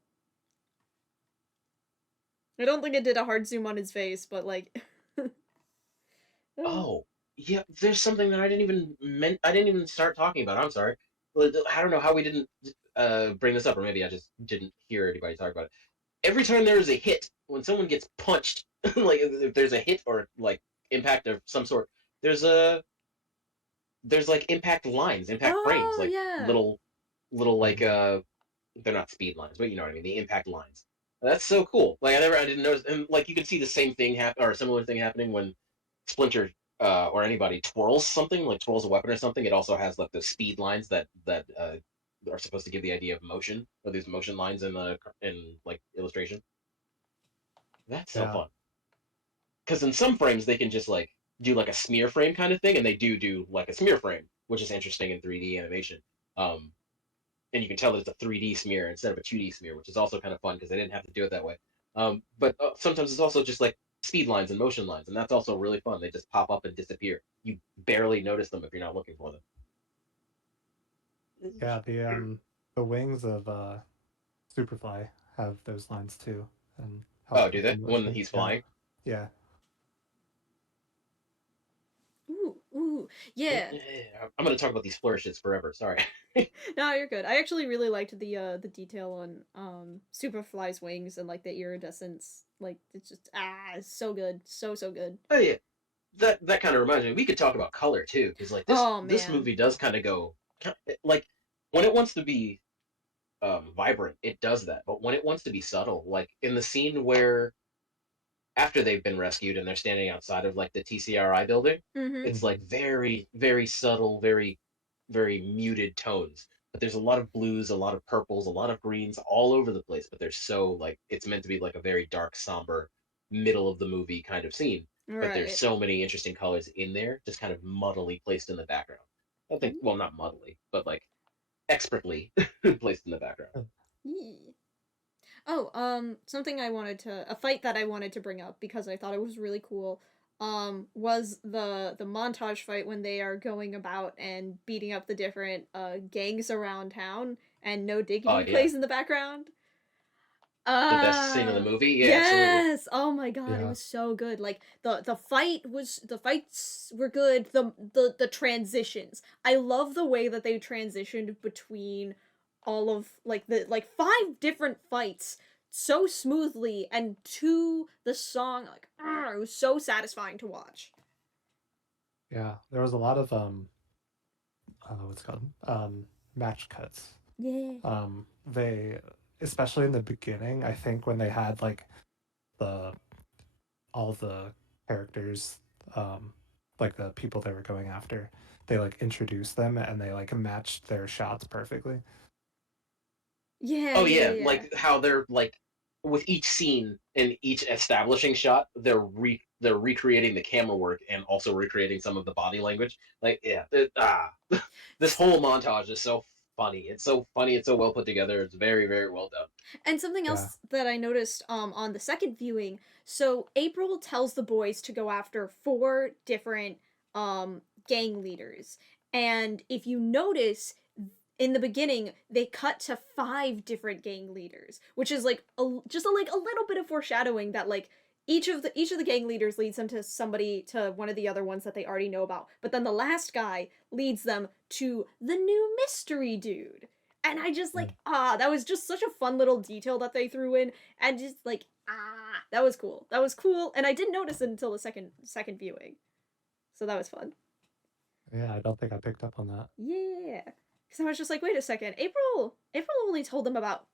I don't think it did a hard zoom on his face, but like, Oh, yeah. There's something that I didn't even start talking about. I'm sorry. Well, I don't know how we didn't bring this up, or maybe I just didn't hear anybody talk about it. Every time there is a hit, when someone gets punched, like if there's a hit or like impact of some sort, there's a there's like impact lines, impact frames, oh like yeah. little like Mhm. they're not speed lines, but you know what I mean, the impact lines. That's so cool. Like I didn't notice, and like you can see the same thing happen or a similar thing happening when Splinter or anybody twirls something, like twirls a weapon or something. It also has like the speed lines that are supposed to give the idea of motion, or these motion lines in like illustration. That's so Yeah. fun. Because in some frames they can just like do like a smear frame kind of thing, and they do like a smear frame, which is interesting in 3D animation. Um, and you can tell that it's a 3D smear instead of a 2D smear, which is also kind of fun because they didn't have to do it that way. But sometimes it's also just like speed lines and motion lines, and that's also really fun. They just pop up and disappear. You barely notice them if you're not looking for them. Yeah, the wings of Superfly have those lines too, and help Oh, do with the they? When motion. he's Yeah. flying? Yeah. Ooh, yeah. I'm going to talk about these flourishes forever. Sorry. No, you're good. I actually really liked the detail on Superfly's wings and like the iridescence. Like it's just it's so good, so good. Oh yeah. that kind of reminds me. We could talk about color too, because like Oh this man. movie does kind of go like when it wants to be vibrant, it does that. But when it wants to be subtle, like in the scene where after they've been rescued and they're standing outside of like the TCRI building, Mm-hmm. it's like very, very subtle, very, very muted tones. But there's a lot of blues, a lot of purples, a lot of greens all over the place. But they're so like it's meant to be like a very dark, somber, middle of the movie kind of scene. But there's Right. so many interesting colors in there, just kind of muddily placed in the background. I think, well, not muddily, but like expertly placed in the background. Yee. Oh, something a fight that I wanted to bring up because I thought it was really cool, was the montage fight when they are going about and beating up the different, gangs around town, and No Oh Diggity yeah, plays in the background. the best scene in the movie. Yeah, absolutely. Yes! Oh my god, it Yeah. was so good. Like the fights were good. The transitions. I love the way that they transitioned between all of like the like five different fights so smoothly and to the song like it was so satisfying to watch. Yeah. There was a lot of what's it called match cuts. Yeah. They, especially in the beginning, I think when they had like the all the characters, um, like the people they were going after, they like introduced them and they like matched their shots perfectly. Yeah, Oh yeah, yeah, yeah. like how they're like with each scene and each establishing shot, they're recreating the camera work and also recreating some of the body language. Like yeah, this whole montage is so funny. It's so funny. It's so well put together. It's very very well done. And something Yeah. else that I noticed on the second viewing, so April tells the boys to go after four different gang leaders. And if you notice in the beginning they cut to five different gang leaders, which is like like a little bit of foreshadowing that like each of the gang leaders leads them to one of the other ones that they already know about. But then the last guy leads them to the new mystery dude. And I just like that was just such a fun little detail that they threw in, and just like that was cool. That was cool, and I didn't notice it until the second viewing, so that was fun. Yeah, I don't think I picked up on that. Yeah, because I was just like, wait a second, April only told them about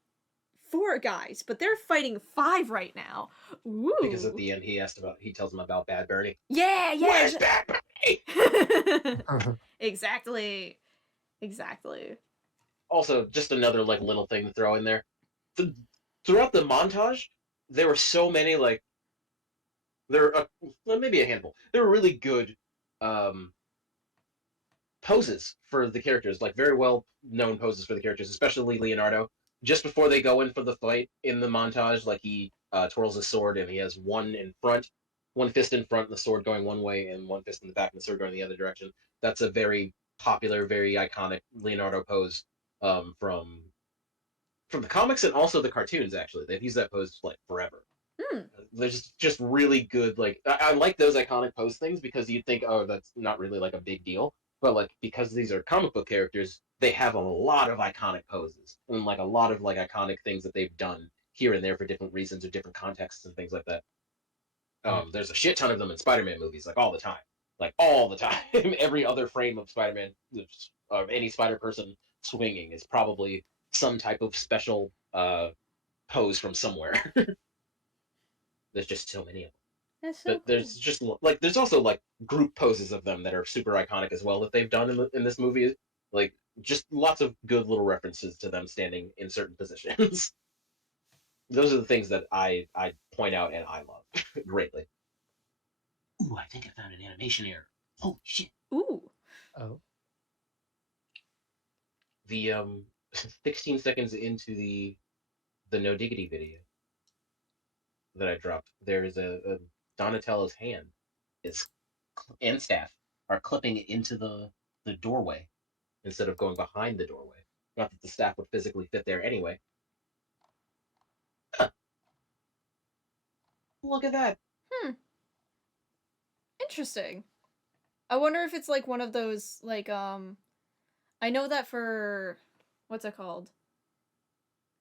four guys, but they're fighting five right now. Because at Ooh, the end he tells them about Bad Bernie. yeah, yeah, Where's Bad Bernie? exactly, exactly. Also, just another like little thing to throw in there. Th- Throughout the montage, there were so many like there well, maybe a handful. There were really good um poses for the characters, like very well known poses for the characters, especially Leonardo. Just before they go in for the fight in the montage, like he twirls his sword and he has one in front, one fist in front, and the sword going one way, and one fist in the back, and the sword going the other direction. That's a very popular, very iconic Leonardo pose from the comics and also the cartoons. Actually, they've used that pose like forever. Hmm. There's just really good like I like those iconic pose things because you'd think oh that's not really like a big deal, but like because these are comic book characters, they have a lot of iconic poses and like a lot of like iconic things that they've done here and there for different reasons or different contexts and things like that. There's a shit ton of them in Spider-Man movies, like all the time. Every other frame of Spider-Man, of any Spider person swinging is probably some type of special pose from somewhere. There's just so many of them. That's so But cool. there's just like there's also like group poses of them that are super iconic as well that they've done in this movie. Like just lots of good little references to them standing in certain positions. Those are the things that I point out and I love greatly. Ooh, I think I found an animation error. Holy shit! Ooh. Oh, The 16 seconds into the No Diggity video that I dropped, there is a Donatello's hand is and staff are clipping into the doorway instead of going behind the doorway. Not that the staff would physically fit there anyway. Huh, look at that. Hmm. Interesting. I wonder if it's like one of those like I know that for what's it called?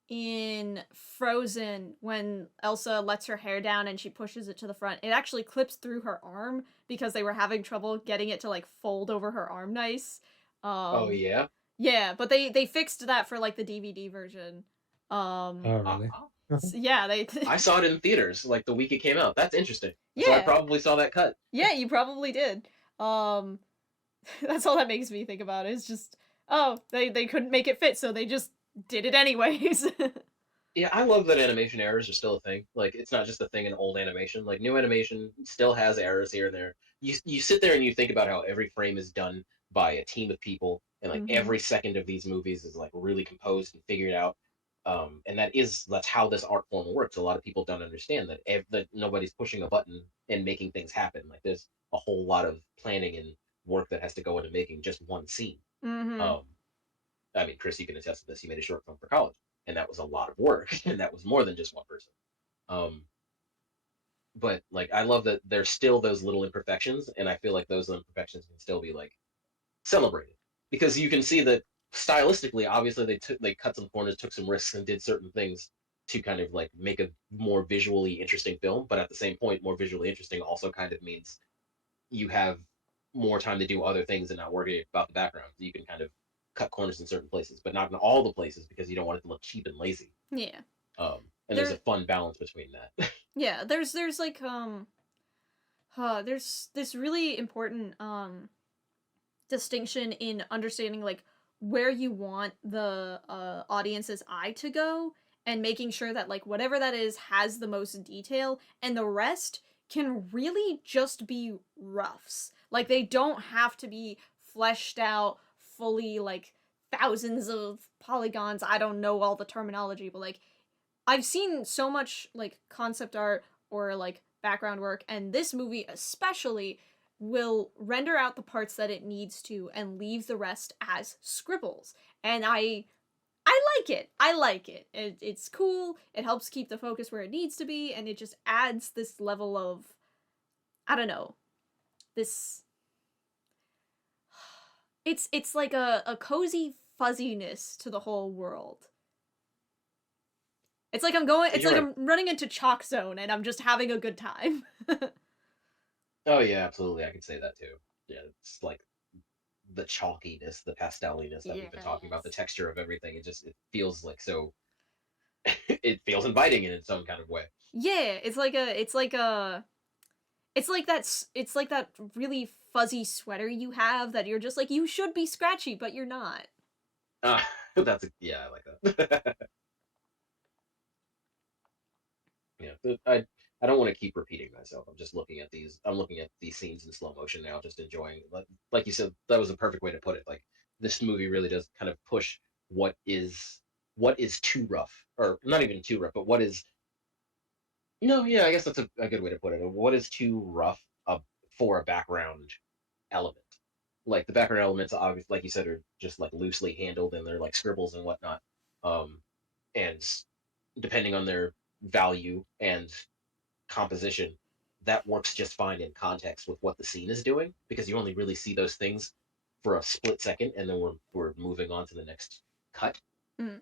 in Frozen when Elsa lets her hair down and she pushes it to the front. It actually clips through her arm because they were having trouble getting it to like fold over her arm nice. Oh yeah. Yeah, but they fixed that for like the DVD version. Oh, Uh, really? Yeah, they I saw it in theaters like the week it came out. That's interesting. So I yeah. probably saw that cut. Yeah, you probably did. Um that's all that makes me think about is just oh, they couldn't make it fit, so they just did it anyways. Yeah, I love that animation errors are still a thing. Like, it's not just a thing in old animation. Like, new animation still has errors here and there. You sit there and you think about how every frame is done by a team of people, and like Mhm. every second of these movies is like really composed and figured out. And that's how this art form works. A lot of people don't understand that nobody's pushing a button and making things happen. Like, there's a whole lot of planning and work that has to go into making just one scene. Mhm. Um, I mean, Chris, you can attest to this. He made a short film for college, and that was a lot of work, and that was more than just one person. Um, but like, I love that there's still those little imperfections, and I feel like those imperfections can still be like celebrated because you can see that stylistically, obviously, they cut some corners, took some risks, and did certain things to kind of like make a more visually interesting film. But at the same point, more visually interesting also kind of means you have more time to do other things and not worry about the background. You can kind of cut corners in certain places, but not in all the places because you don't want it to look cheap and lazy. Yeah. And there's a There fun balance between that. yeah, there's like there's this really important distinction in understanding like where you want the audience's eye to go and making sure that like whatever that is has the most detail and the rest can really just be roughs. Like they don't have to be fleshed out fully like thousands of polygons. I don't know all the terminology, but like I've seen so much like concept art or like background work, and this movie especially will render out the parts that it needs to and leave the rest as scribbles. And I like it. I like it. It's cool. It helps keep the focus where it needs to be, and it just adds this level of I don't know. This it's like a cozy fuzziness to the whole world. It's like I'm going. It's You're like right. I'm running into Chalk Zone, and I'm just having a good time. Oh yeah, absolutely. I can say that too. Yeah, it's like the chalkiness, the pasteliness that we've been talking about, the Yes. texture of everything. It feels like so. It feels inviting in its own kind of way. Yeah, it's like that really fuzzy sweater you have that you're just like you should be scratchy, but you're not. Yeah, I like that. Yeah, but I don't want to keep repeating myself. I'm just looking at these. I'm looking at these scenes in slow motion now, just enjoying. Like you said, that was a perfect way to put it. Like this movie really does kind of push what is too rough, or not even too rough, but what is no. Yeah, I guess that's a good way to put it. What is too rough for a background element? Like the background elements, obviously, like you said, are just like loosely handled and they're like scribbles and whatnot. Um, and depending on their value and composition, that works just fine in context with what the scene is doing because you only really see those things for a split second, and then we're moving on to the next cut. Mm.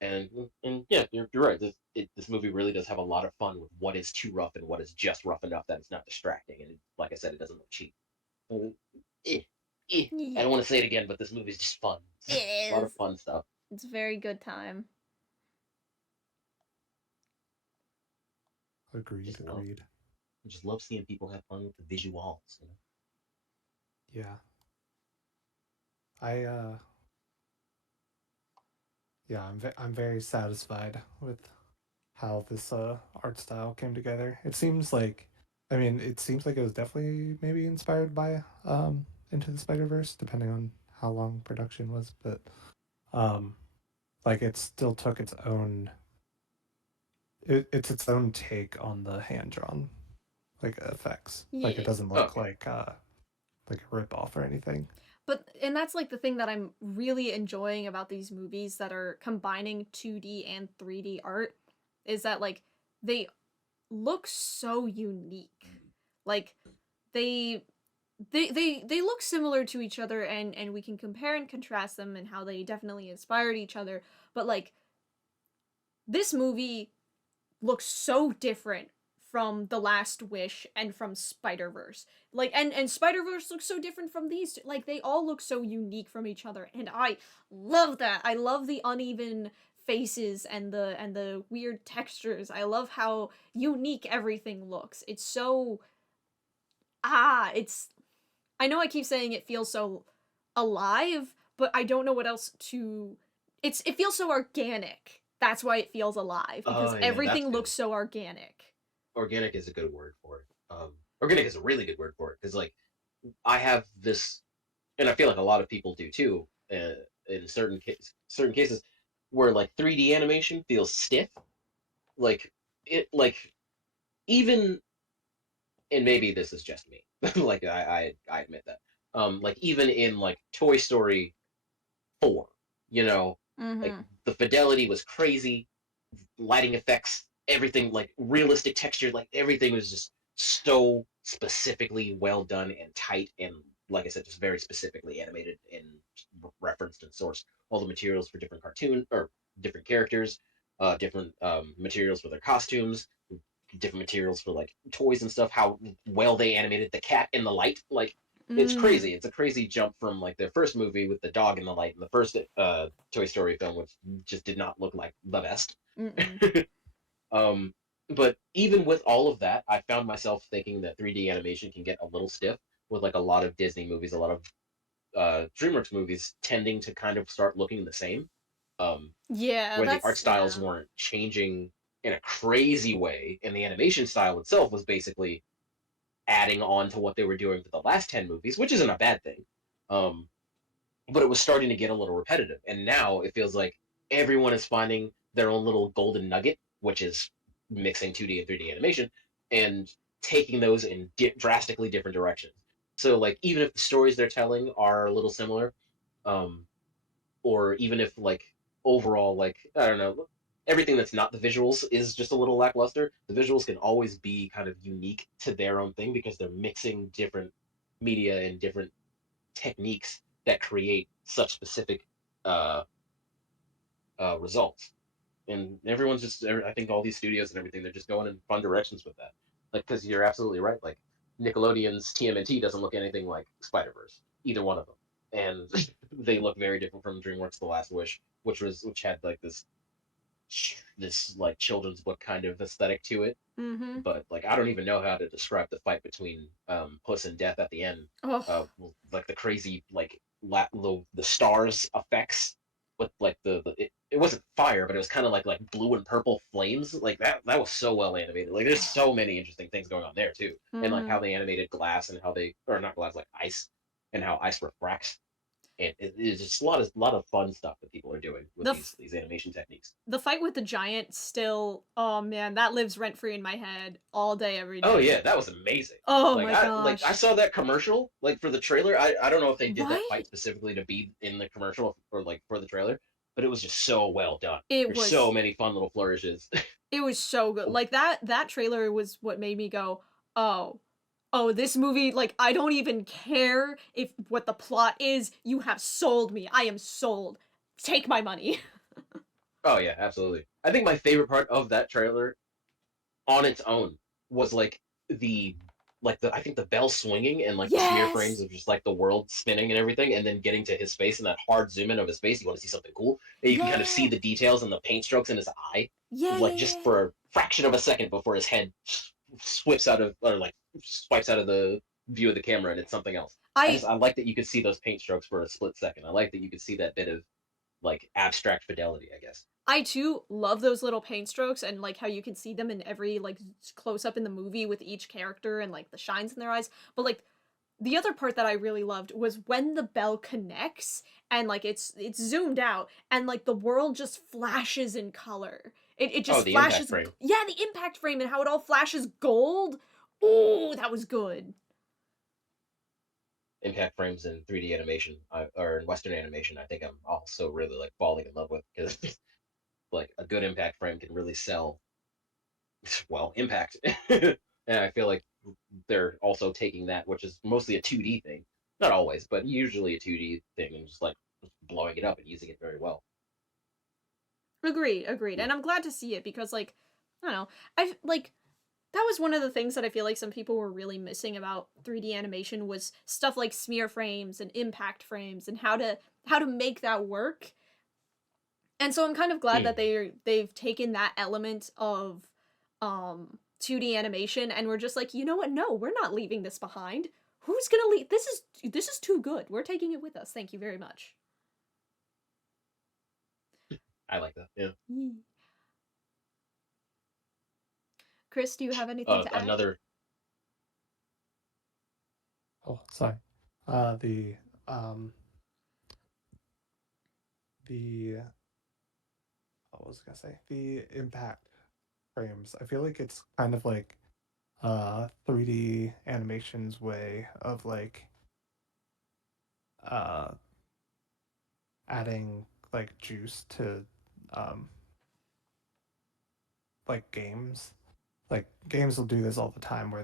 And yeah, you're right. This movie really does have a lot of fun with what is too rough and what is just rough enough that it's not distracting. And like I said, it doesn't look cheap. Uh, eh, I don't Yeah, want to say it again, but this movie's just fun. it A lot of is. fun stuff. It's a very good time. Agreed, Just love, agreed. just love seeing people have fun with the visuals. You know? Yeah. I yeah, I'm very satisfied with how this art style came together. It seems like I mean, it seems like it was definitely maybe inspired by Into the Spider-Verse depending on how long production was, but um like it still took its own it's its own take on the hand drawn like effects. Like it Yeah. doesn't Oh look yeah, like a rip off or anything. But and that's like the thing that I'm really enjoying about these movies that are combining 2D and 3D art is that like they look so unique. Like they they look similar to each other and we can compare and contrast them and how they definitely inspired each other, but like this movie looks so different from The Last Wish and from Spider-Verse. Like, and Spider-Verse looks so different from these two. Like, they all look so unique from each other, and I love that. I love the uneven faces and the weird textures. I love how unique everything looks. It's so it's I know I keep saying it feels so alive, but I don't know what else to it feels so organic. That's why it feels alive, because Oh yeah, that's everything good. looks so organic. Organic is a good word for it. Organic is a really good word for it because like I have this, and I feel like a lot of people do too. In certain cases, where like 3D animation feels stiff, like it like even, and maybe this is just me. Like I admit that. Like even in like Toy Story 4, you know, like Mm-hmm. the fidelity was crazy, lighting effects, everything like realistic texture, like everything was just so specifically well done and tight and like I said, just very specifically animated and referenced and sourced all the materials for different cartoon or different characters, different materials for their costumes, different materials for like toys and stuff. How well they animated the cat in the light, like it's Mm. crazy. It's a crazy jump from like their first movie with the dog in the light and the first Toy Story film, which just did not look like the best. Mm-mm. um, but even with all of that, I found myself thinking that 3D animation can get a little stiff with like a lot of Disney movies, a lot of DreamWorks movies tending to kind of start looking the same, Yeah, where the art that's styles yeah. weren't changing in a crazy way, and the animation style itself was basically adding on to what they were doing for the last 10 movies, which isn't a bad thing. Um, but it was starting to get a little repetitive. And now it feels like everyone is finding their own little golden nugget, which is mixing 2D and 3D animation and taking those in drastically different directions. So, like, even if the stories they're telling are a little similar, um, or even if, like, overall, like, I don't know, everything that's not the visuals is just a little lackluster, the visuals can always be kind of unique to their own thing because they're mixing different media and different techniques that create such specific uh, results. And everyone's just, I think all these studios and everything, they're just going in fun directions with that. Like, because you're absolutely right. Like, Nickelodeon's TMNT doesn't look anything like Spider Verse, either one of them, and they look very different from DreamWorks' The Last Wish, which had like this like children's book kind of aesthetic to it. Mm-hmm. But like I don't even know how to describe the fight between Puss and Death at the end. Oh. Like the crazy like the stars effects with like it wasn't fire, but it was kind of like blue and purple flames. Like that was so well animated. Like there's so many interesting things going on there too, and like Mm-hmm. how they animated glass and how they or not glass like ice and how ice refracts. And it's just a lot of fun stuff that people are doing with The these animation techniques. the fight with the giant still, oh man, that lives rent free in my head all day every Oh day. yeah, that was amazing. Oh Like my I gosh. saw that commercial like for the trailer. I don't know if they did that Right? fight specifically to be in the commercial or like for the trailer, but it was just so well done. It There's so was many fun little flourishes. it was so good. Like that trailer was what made me go, "Oh. Oh, this movie, like, I don't even care if what the plot is. You have sold me. I am sold. Take my money." Oh yeah, absolutely. I think my favorite part of that trailer on its own was the the I think the bell swinging and like the smear frames Yes. of just like the world spinning and everything, and then getting to his face and that hard zoom in of his face. You want to see something cool, and you can kind of see Yeah. the details and the paint strokes in his eye, Yeah, like yeah, just yeah. for a fraction of a second before his head swipes out of or like swipes out of the view of the camera and it's something else. I I like that you could see those paint strokes for a split second. I like that you could see that bit of like abstract fidelity, I guess. I too love those little paint strokes and like how you can see them in every like close up in the movie with each character and like the shines in their eyes. But like the other part that I really loved was when the bell connects and like it's zoomed out and like the world just flashes in color. It Oh, just the impact flashes frame. yeah, the impact frame and how it all flashes gold. Oh, that was good. Impact frames in 3D animation or in Western animation, I think I'm also really like falling in love with because like a good impact frame can really sell well impact, and I feel like they're also taking that, which is mostly a 2D thing, not always, but usually a 2D thing, and just like blowing it up and using it very well. Agreed. And I'm glad to see it because, like, I don't know, that was one of the things that I feel like some people were really missing about 3D animation was stuff like smear frames and impact frames and how to make that work. And so I'm kind of glad that they've taken that element of 2D animation and we're just like, you know what? No, we're not leaving this behind. Who's gonna leave? This is too good. We're taking it with us. Thank you very much. I like that. Yeah. Chris, do you have anything to add? Another. Oh, sorry. The what was I gonna say? The impact frames. I feel like it's kind of like 3D animation's way of like adding like juice to like games. Like games will do this all the time where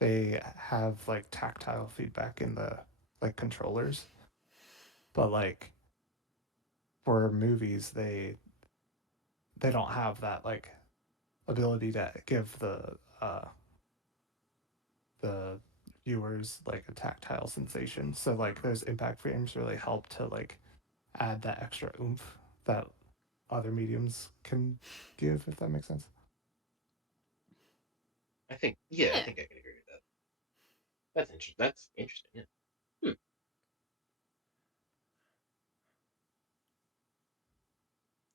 they have like tactile feedback in the like controllers. But like for movies they don't have that like ability to give the viewers like a tactile sensation. So like those impact frames really help to like add that extra oomph that other mediums can give, if that makes sense. I think I can agree with that. That's interesting. Yeah.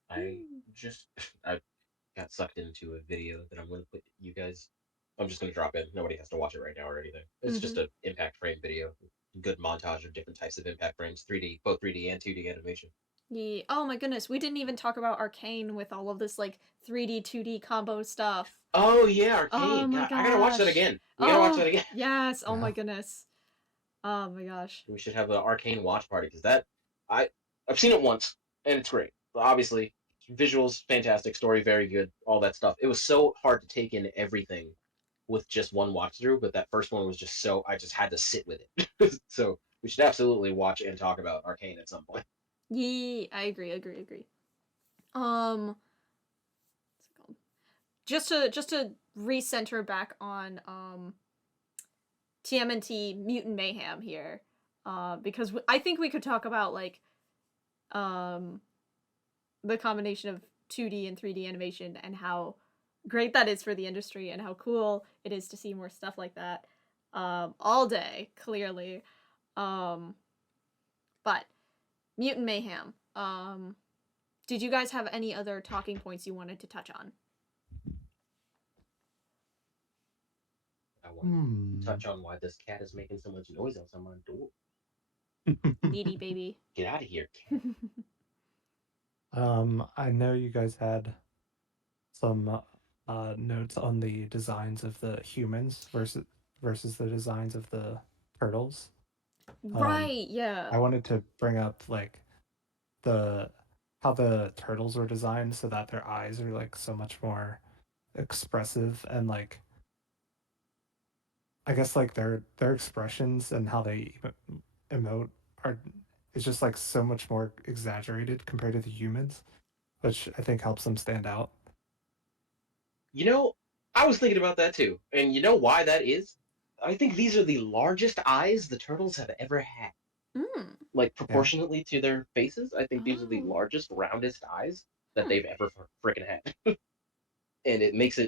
I got sucked into a video that I'm going to put you guys. I'm just going to drop in. Nobody has to watch it right now or anything. It's just an impact frame video. Good montage of different types of impact frames, 3D, both 3D and 2D animation. Yeah. Oh my goodness, we didn't even talk about Arcane with all of this like 3D 2D combo stuff. Oh yeah, Arcane. Oh my gosh. I gotta watch that again. We gotta watch that again. Yes. Oh my goodness. Oh my gosh. We should have an Arcane watch party because I've seen it once and it's great. Obviously, visuals fantastic, story very good, all that stuff. It was so hard to take in everything with just one watch through, but that first one was just so I just had to sit with it. So we should absolutely watch and talk about Arcane at some point. Yeah, I agree. Just to recenter back on TMNT Mutant Mayhem here, because I think we could talk about like the combination of 2D and 3D animation and how great that is for the industry and how cool it is to see more stuff like that all day, clearly. But Mutant Mayhem. Did you guys have any other talking points you wanted to touch on? I want to touch on why this cat is making so much noise outside my door. Edie, baby. Get out of here, cat. I know you guys had some notes on the designs of the humans versus the designs of the turtles. Right, yeah. I wanted to bring up like how the turtles were designed so that their eyes are like so much more expressive and like I guess like their expressions and how they emote is just like so much more exaggerated compared to the humans, which I think helps them stand out. You know, I was thinking about that too. And you know why that is? I think these are the largest eyes the turtles have ever had. Like proportionately to their faces, I think these are the largest, roundest eyes that they've ever freaking had. And it makes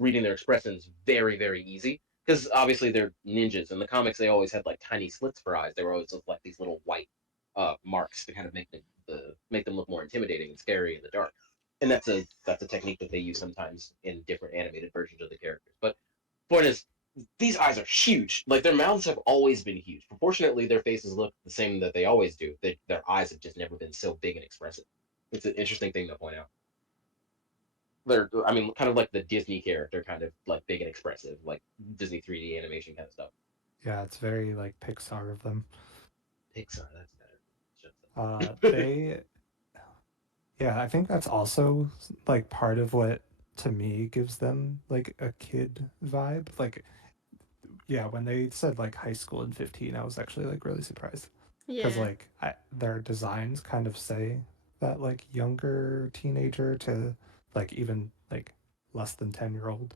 reading their expressions very, very easy. Because obviously they're ninjas. In the comics, they always had like tiny slits for eyes. They were always like these little white marks to kind of make them look more intimidating and scary in the dark. And that's a technique that they use sometimes in different animated versions of the characters. But point is, these eyes are huge. Like their mouths have always been huge. Proportionately, their faces look the same that they always do. Their eyes have just never been so big and expressive. It's an interesting thing to point out. Kind of like the Disney character, kind of like big and expressive, like Disney 3D animation kind of stuff. Yeah, it's very like Pixar of them. Pixar, that's better. Yeah, I think that's also like part of what to me gives them like a kid vibe. Like, yeah, when they said like high school and 15, I was actually like really surprised. because Yeah. like their designs kind of say that like younger teenager to like even like less than 10-year-old.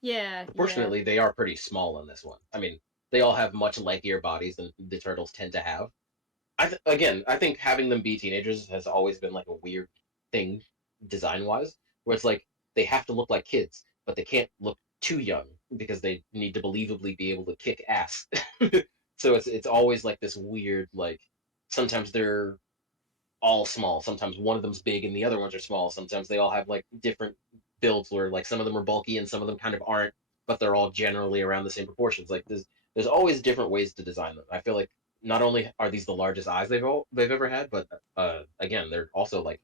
Yeah, yeah. Proportionately, they are pretty small in this one. I mean, they all have much lankier bodies than the turtles tend to have. Again, I think having them be teenagers has always been like a weird thing design wise, where it's like they have to look like kids, but they can't look too young because they need to believably be able to kick ass. So it's always like this weird like sometimes they're all small, sometimes one of them's big and the other ones are small. Sometimes they all have like different builds where like some of them are bulky and some of them kind of aren't, but they're all generally around the same proportions. Like there's always different ways to design them. I feel like not only are these the largest eyes they've ever had, but again they're also like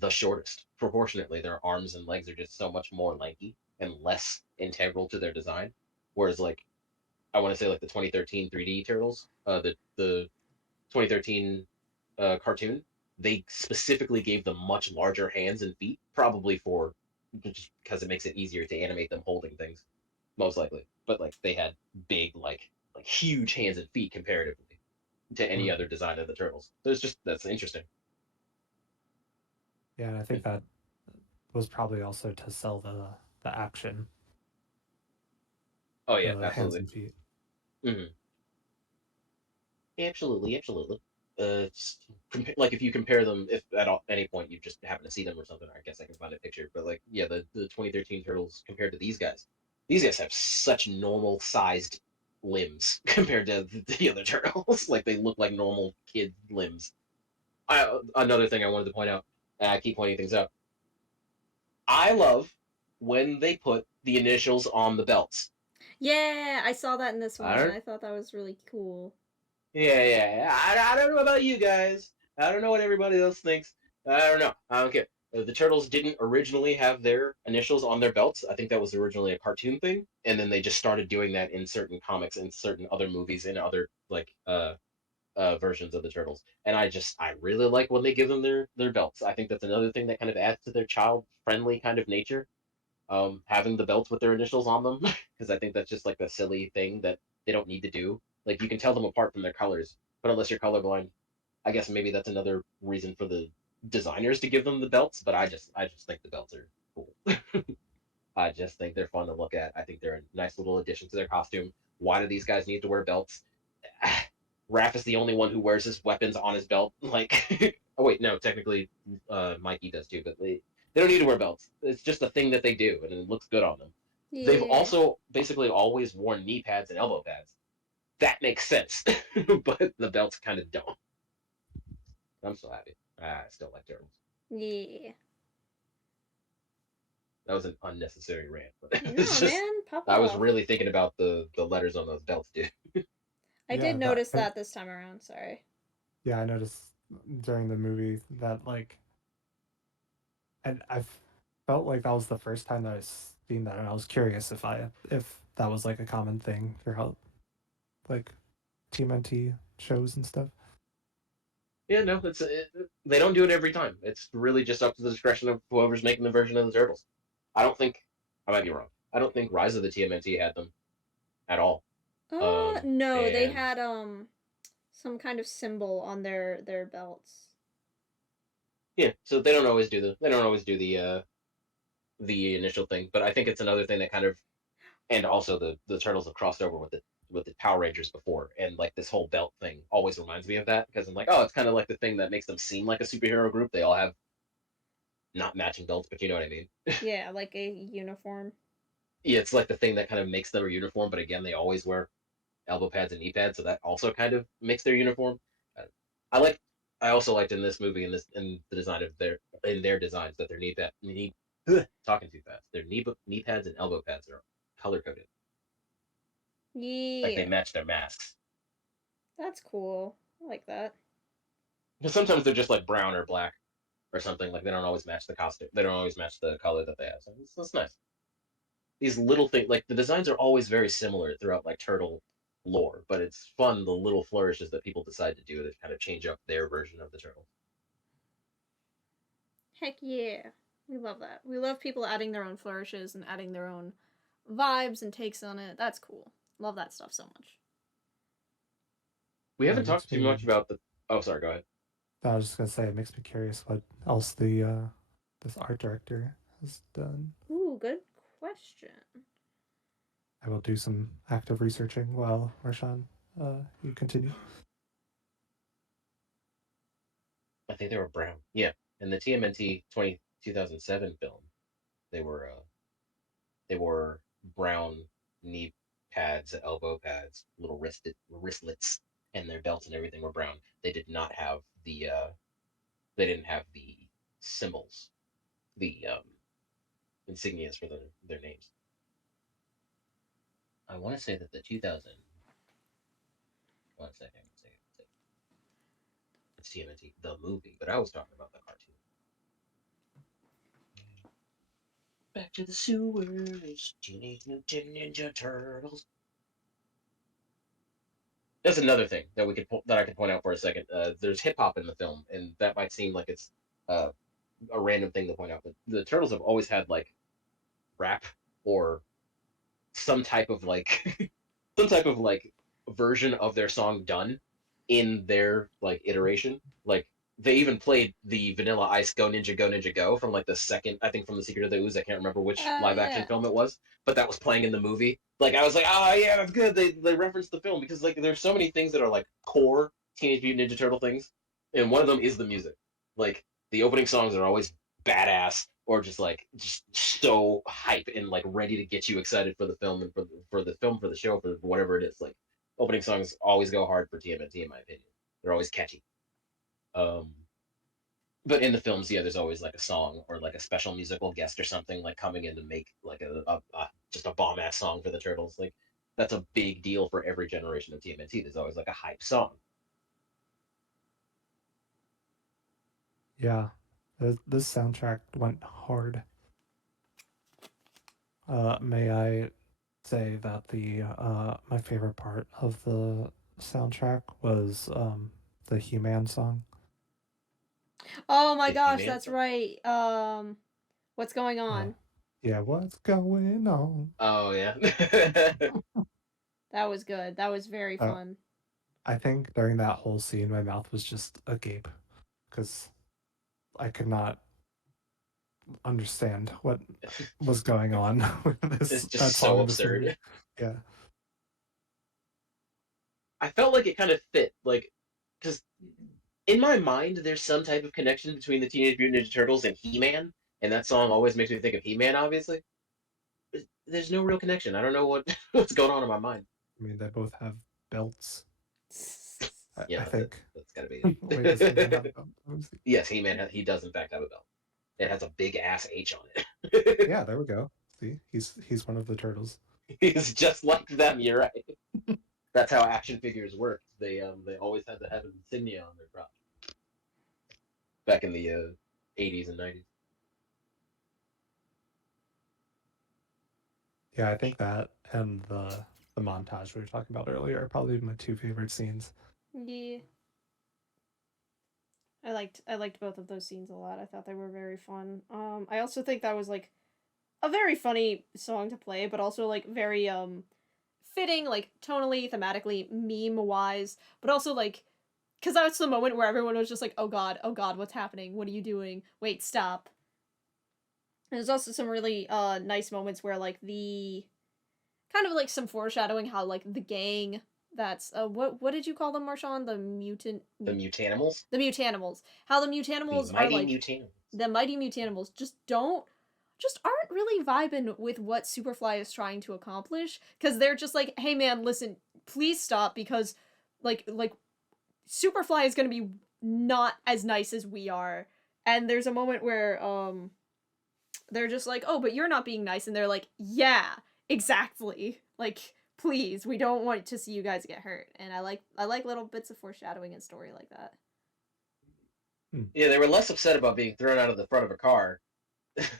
the shortest proportionately. Their arms and legs are just so much more lanky and less integral to their design. Whereas like I want to say like the 2013 3D Turtles, the 2013 cartoon, they specifically gave them much larger hands and feet, probably for just because it makes it easier to animate them holding things, most likely. But like they had big, like huge hands and feet comparatively to any Hmm. other design of the turtles. There's just that's interesting. Yeah, and I think that was probably also to sell the action, Oh yeah, the hands absolutely. and feet. Hmm. Absolutely, absolutely. Like if you compare them, if at any point you just happen to see them or something, I guess I can find a picture. But like, yeah, the 2013 turtles compared to these guys have such normal sized limbs compared to the other turtles. Like they look like normal kid limbs. Another thing I wanted to point out, and I keep pointing things out. I love when they put the initials on the belts. Yeah, I saw that in this I one and don't I thought that was really cool. Yeah. I don't know about you guys. I don't know what everybody else thinks. I don't know. I don't care. The Turtles didn't originally have their initials on their belts. I think that was originally a cartoon thing, and then they just started doing that in certain comics and certain other movies and other like versions of the Turtles. And I really like when they give them their belts. I think that's another thing that kind of adds to their child friendly kind of nature. Having the belts with their initials on them, because I think that's just like a silly thing that they don't need to do. Like you can tell them apart from their colors, but unless you're colorblind, I guess maybe that's another reason for the designers to give them the belts. But I just think the belts are cool. I just think they're fun to look at. I think they're a nice little addition to their costume. Why do these guys need to wear belts? Raph is the only one who wears his weapons on his belt. Like, oh wait, no, technically, Mikey does too, but they don't need to wear belts. It's just a thing that they do, and it looks good on them. They've Yeah. also basically always worn knee pads and elbow pads. That makes sense, but the belts kind of don't. I'm so happy. I still like turtles. Yeah. That was an unnecessary rant, but it's No, just man, pop I was off. really thinking about the letters on those belts, dude. I did Yeah, that notice I, that this time around, sorry. yeah, I noticed during the movie that like, and I felt like that was the first time that I seen that, and I was curious if that was like a common thing throughout like TMNT shows and stuff. Yeah, no, they don't do it every time. It's really just up to the discretion of whoever's making the version of the turtles. I don't think I might be wrong. I don't think Rise of the TMNT had them at all. No, they And had some kind of symbol on their belts. yeah, so they don't always do the initial thing, but I think it's another thing that kind of and also the turtles have crossed over with the Power Rangers before, and like this whole belt thing always reminds me of that because I'm like, oh, it's kind of like the thing that makes them seem like a superhero group. They all have not matching belts, but you know what I mean. Yeah, like a uniform. Yeah, it's like the thing that kind of makes them a uniform, but again, they always wear elbow pads and knee pads, so that also kind of makes their uniform. Uh, I like. I also liked in this movie in the design of their designs that their knee talking too fast. Their knee pads and elbow pads are color coded, like they Yeah. match their masks. That's cool. I like that. Because sometimes they're just like brown or black or something. Like they don't always match the costume. They don't always match the color that they have. So it's nice. These little things, like the designs are always very similar throughout like turtle lore, but it's fun the little flourishes that people decide to do that kind of change up their version of the turtle. Heck yeah. We love that. We love people adding their own flourishes and adding their own vibes and takes on it. That's cool. Love that stuff so much. We Yeah, haven't it makes talked too me. much about the. Oh, sorry. Go ahead. I was just gonna say it makes me curious what else the this art director has done. Ooh, good question. I will do some active researching while Marshaun, you continue. I think they were brown. Yeah, in the TMNT 2007 film, they wore brown knee pads, elbow pads, little wristlets, and their belts and everything were brown. They did not have the they didn't have the symbols, the insignias for their names. I want to say that the 2000. One second. It's TMNT, the movie, but I was talking about the cartoon. Back to the sewers, Teenage Mutant Ninja Turtles. That's another thing that I could point out for a second. There's hip hop in the film, and that might seem like it's uh, a random thing to point out, but the Turtles have always had like rap or some type of like some type of like version of their song done in their like iteration. Like they even played the Vanilla Ice Go Ninja Go Ninja Go from like the second, I think from the Secret of the Ooze. I can't remember which live action Yeah. film it was, but that was playing in the movie. Like I was like, oh yeah, that's good. They referenced the film because like there's so many things that are like core Teenage Mutant Ninja Turtle things, and one of them is the music. Like the opening songs are always badass or just so hype and like ready to get you excited for the film and for the film for the show for whatever it is. Like opening songs always go hard for TMNT in my opinion. They're always catchy. Um, but in the films, yeah, there's always like a song or like a special musical guest or something like coming in to make like just a bomb ass song for the Turtles. Like that's a big deal for every generation of TMNT. There's always like a hype song. Yeah, this soundtrack went hard. May I say that the my favorite part of the soundtrack was the He-Man song. Oh my The gosh, He-Man that's song. right. What's going Uh, on? yeah, what's going on? Oh yeah. That was good. That was very Uh, fun. I think during that whole scene, my mouth was just agape because I could not understand what was going on with It's that just song so in this movie. absurd. Yeah, I felt like it kind of fit, like, because in my mind, there's some type of connection between the Teenage Mutant Ninja Turtles and He-Man, and that song always makes me think of He-Man. Obviously, there's no real connection. I don't know what what's going on in my mind. I mean they both have belts. Yeah, I that's it. think. That's gotta be Wait, does He-Man have a it. belt? Let me see. Yes, He-Man. He does in fact have a belt. It has a big ass H on it. Yeah, there we go. See, he's one of the turtles. He's just like them. You're right. That's how action figures work. They always had to have an insignia on their crotch back in the 80s and 90s. Yeah, I think that and the montage we were talking about earlier are probably my two favorite scenes. Yeah. I liked both of those scenes a lot. I thought they were very fun. I also think that was like a very funny song to play, but also like very fitting, like tonally, thematically, meme wise, but also like because that's the moment where everyone was just like, oh god, what's happening? What are you doing? Wait, stop. And there's also some really nice moments where like the kind of like some foreshadowing how like the gang that's what did you call them, Marshawn? The Mutanimals, The mutanimals. How the the mutanimals are mighty like Mutanimals. the mighty mutanimals just aren't really vibing with what Superfly is trying to accomplish because they're just like, hey man, listen, please stop because like Superfly is gonna be not as nice as we are. And there's a moment where they're just like, oh, but you're not being nice, and they're like, yeah, exactly. Like, please, we don't want to see you guys get hurt. And I like little bits of foreshadowing and story like that. Yeah, they were less upset about being thrown out of the front of a car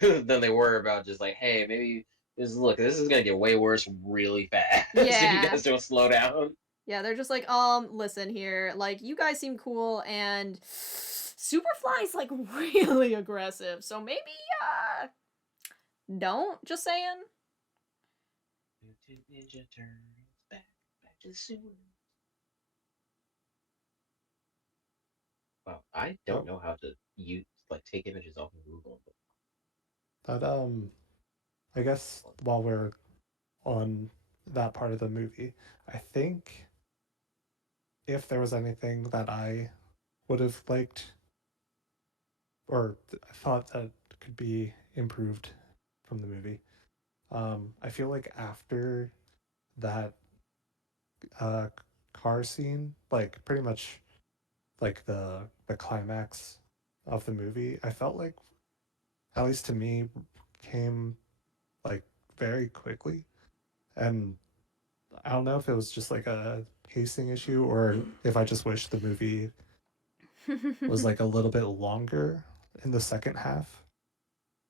than they were about just like, hey, maybe look, this is gonna get way worse really fast if you Yeah. guys don't slow down. Yeah, they're just like, listen here, like you guys seem cool and Superfly's like really aggressive, so maybe don't, just saying. Mutant Ninja Turtles back to the sewer. Wow, I don't Oh, know how to use take images off of Google. that I guess while we're on that part of the movie, I think if there was anything that I would have liked or I thought that could be improved from the movie, I feel like after that uh, car scene, like pretty much like the climax of the movie, I felt like, at least to me, came like very quickly, and I don't know if it was just like a pacing issue or if I just wish the movie was like a little bit longer in the second half.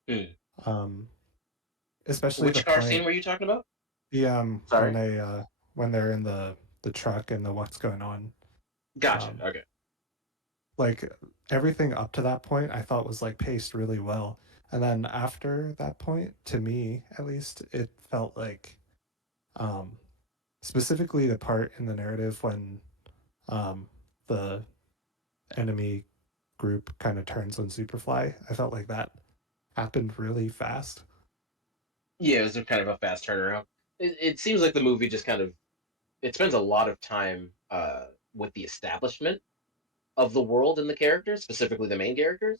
Hmm. Um, Especially the Which car scene point were you talking about? the Sorry. when they're in the truck and the what's going on. Gotcha. Um, Okay. like everything up to that point I thought was like paced really well. And then after that point, to me at least, it felt like um specifically the part in the narrative when um the enemy group kind of turns on Superfly. I felt like that happened really fast. Yeah, it was a kind of a fast turnaround. It seems like the movie just kind of it spends a lot of time with the establishment of the world and the characters, specifically the main characters.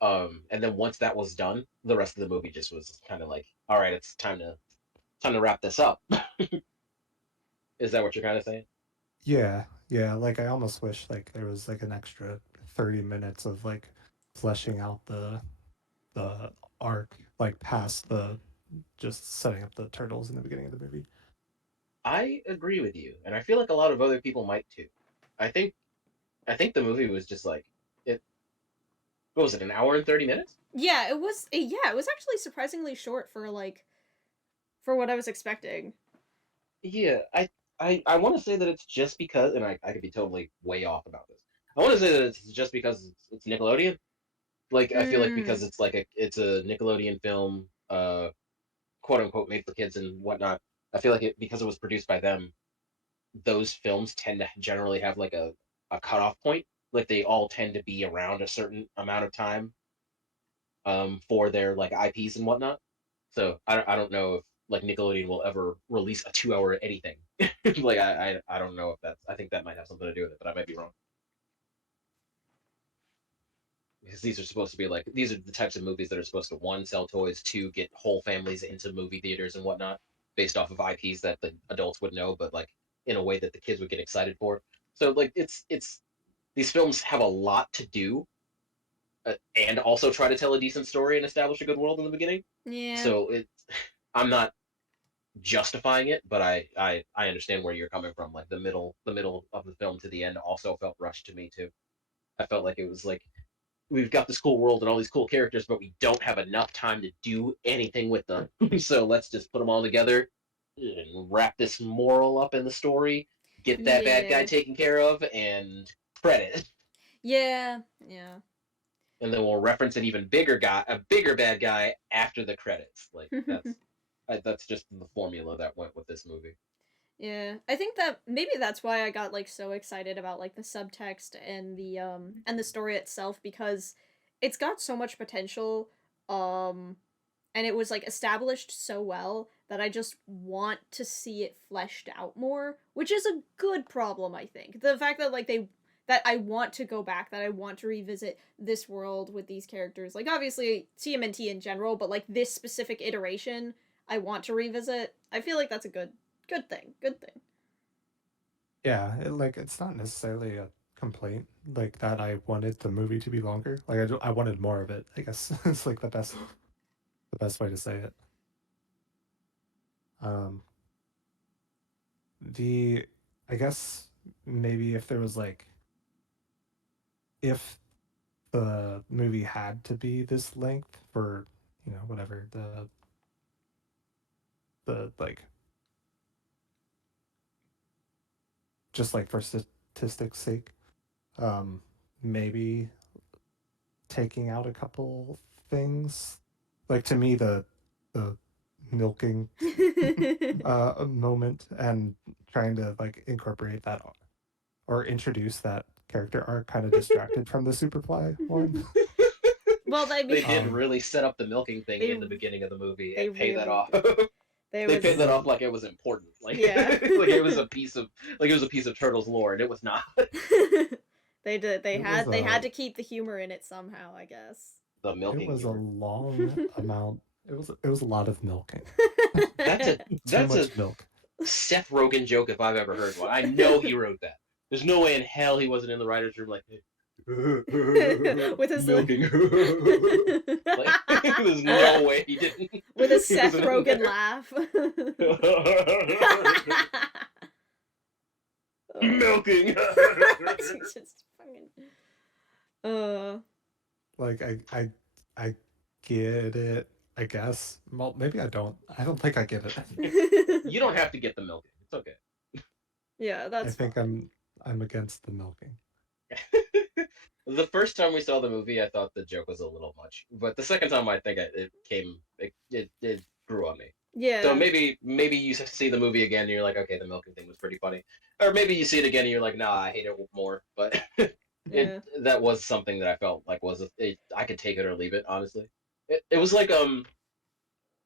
And then once that was done, the rest of the movie just was kind of like, all right, it's time to wrap this up. Is that what you're kind of saying? Yeah, yeah, like I almost wish like there was like an extra 30 minutes of like fleshing out the arc like past the just setting up the turtles in the beginning of the movie. I agree with you, and I feel like a lot of other people might too. I think I think the movie was just like it. What was it? An hour and 30 minutes? Yeah, it was. Yeah, it was actually surprisingly short for what I was expecting. Yeah, I want to say that it's just because, and I could be totally way off about this. I want to say that it's just because it's Nickelodeon. Like I feel like Mm. because it's a Nickelodeon film, quote unquote, made for kids and whatnot. I feel like it because it was produced by them. Those films tend to generally have like a cutoff point. Like they all tend to be around a certain amount of time for their like IPs and whatnot. So I don't know if like Nickelodeon will ever release a 2 hour anything. Like I don't know if that's I think that might have something to do with it, but I might be wrong. Because these are supposed to be like these are the types of movies that are supposed to one sell toys, two get whole families into movie theaters and whatnot, based off of IPs that the adults would know, but like in a way that the kids would get excited for. So like it's these films have a lot to do, and also try to tell a decent story and establish a good world in the beginning. Yeah. So I'm not justifying it, but I understand where you're coming from. Like the middle of the film to the end also felt rushed to me too. I felt like it was like we've got this cool world and all these cool characters, but we don't have enough time to do anything with them. So let's just put them all together and wrap this moral up in the story, get that bad guy Yeah. taken care of, and credit. Yeah. Yeah. And then we'll reference an even bigger guy, a bigger bad guy after the credits. Like that's just the formula that went with this movie. Yeah, I think that maybe that's why I got like so excited about like the subtext and the story itself because it's got so much potential um and it was like established so well that I just want to see it fleshed out more, which is a good problem, I think. The fact that like they that I want to go back, that I want to revisit this world with these characters. Like obviously TMNT in general, but like this specific iteration I want to revisit. I feel like that's a good thing. Good thing. Yeah, like it's not necessarily a complaint like that I wanted the movie to be longer. Like I wanted more of it, I guess. It's like the best way to say it. Um the I guess maybe if there was like if the movie had to be this length for, whatever the like just like for statistics sake, um maybe taking out a couple things. Like to me, the milking moment and trying to like incorporate that or introduce that character arc kind of distracted from the Superfly one. Well, They did really set up the milking thing in the they- beginning of the movie they and pay that really off. They They paid that was- off like it was important, like Yeah. like it was a piece of Turtles lore, and it was not. They did. They It had was they a- had to keep the humor in it somehow, I guess. The It milking. was a humor. long amount. It was a lot of milking. That's Too much a milk. Seth Rogen joke if I've ever heard one. I know he wrote that. There's no way in hell he wasn't in the writers' room like with his milking. Like, there's no way he didn't. with a He Seth wasn't in Rogen there. laugh. Milking. Just fucking, Like I get it. I guess. Well, maybe I don't. I don't think I get it. You don't have to get the milking. It's okay. yeah, I that's think fine. I'm against the milking. The first time we saw the movie, I thought the joke was a little much, but the second time, I think it grew on me. Yeah. So maybe you see the movie again and you're like, okay, the milking thing was pretty funny, or maybe you see it again and you're like, nah, I hate it more. But Yeah. that was something that I felt like I could take it or leave it. Honestly, it was like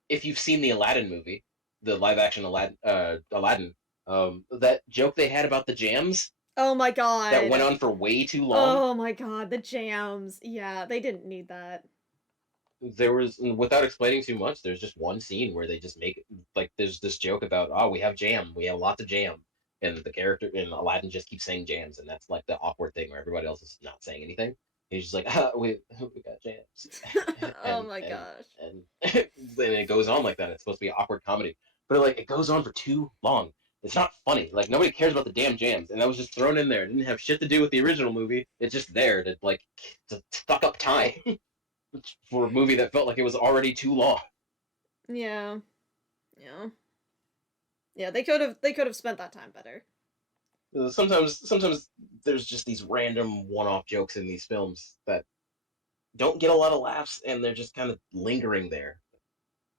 if you've seen the Aladdin movie, the live action Aladdin, that joke they had about the jams. Oh my god. That went on for way too long. Oh my god, the jams. Yeah, they didn't need that. There was, without explaining too much, there's just one scene where they just make like there's this joke about, oh, we have lots of jam, and the character in Aladdin just keeps saying jams, and that's like the awkward thing where everybody else is not saying anything. He's just like, we got jams. Oh my gosh. And then it goes on like that. It's supposed to be an awkward comedy, but like it goes on for too long. It's not funny. Like nobody cares about the damn jams, and that was just thrown in there. It didn't have shit to do with the original movie. It's just there to suck up time for a movie that felt like it was already too long. Yeah. Yeah. Yeah, they could have spent that time better. Sometimes there's just these random one-off jokes in these films that don't get a lot of laughs, and they're just kind of lingering there.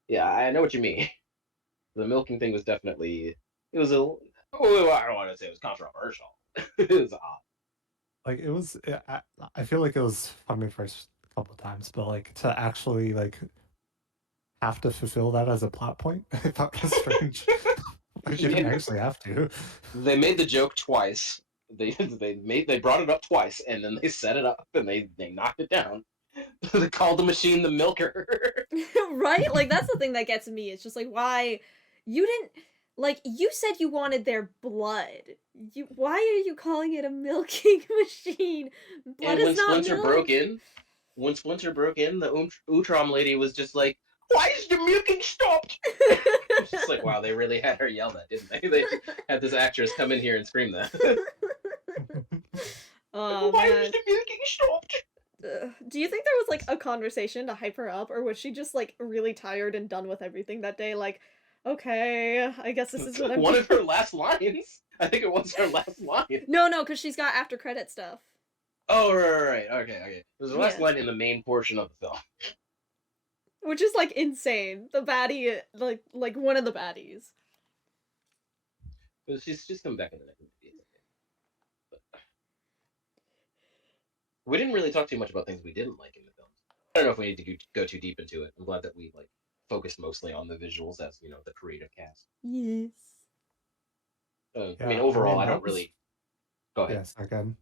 Yeah, I know what you mean. The milking thing was definitely. It was I don't want to say it was controversial. It was odd. Like it was. I feel like it was funny first couple of times, but like to actually like have to fulfill that as a plot point, I thought was strange. Like you didn't actually have to. They made the joke twice. They brought it up twice, and then they set it up, and they knocked it down. They called the machine the milker. Right? Like that's the thing that gets me. It's just like why you didn't like you said you wanted their blood. Why are you calling it a milking machine? Blood And when is not Splinter milk. broke in, the Utrom lady was just like, "Why is the milking stopped?" It's just like, wow, they really had her yell that, didn't they? They had this actress come in here and scream that. Oh, Why man. is the milking stopped? Do you think there was like a conversation to hype her up, or was she just like really tired and done with everything that day? Like, okay, I guess this is what I'm One of her last lines. I think it was her last line. No, because she's got after credit stuff. Oh, right. Okay. It was the last Yeah. line in the main portion of the film. Which is like insane. The baddie, like one of the baddies. But she's coming back in the next movie. But we didn't really talk too much about things we didn't like in the film. I don't know if we need to go too deep into it. I'm glad that we like focused mostly on the visuals as the creative cast. Yes. I mean, overall, I that don't was- really. Go ahead. Yes, again.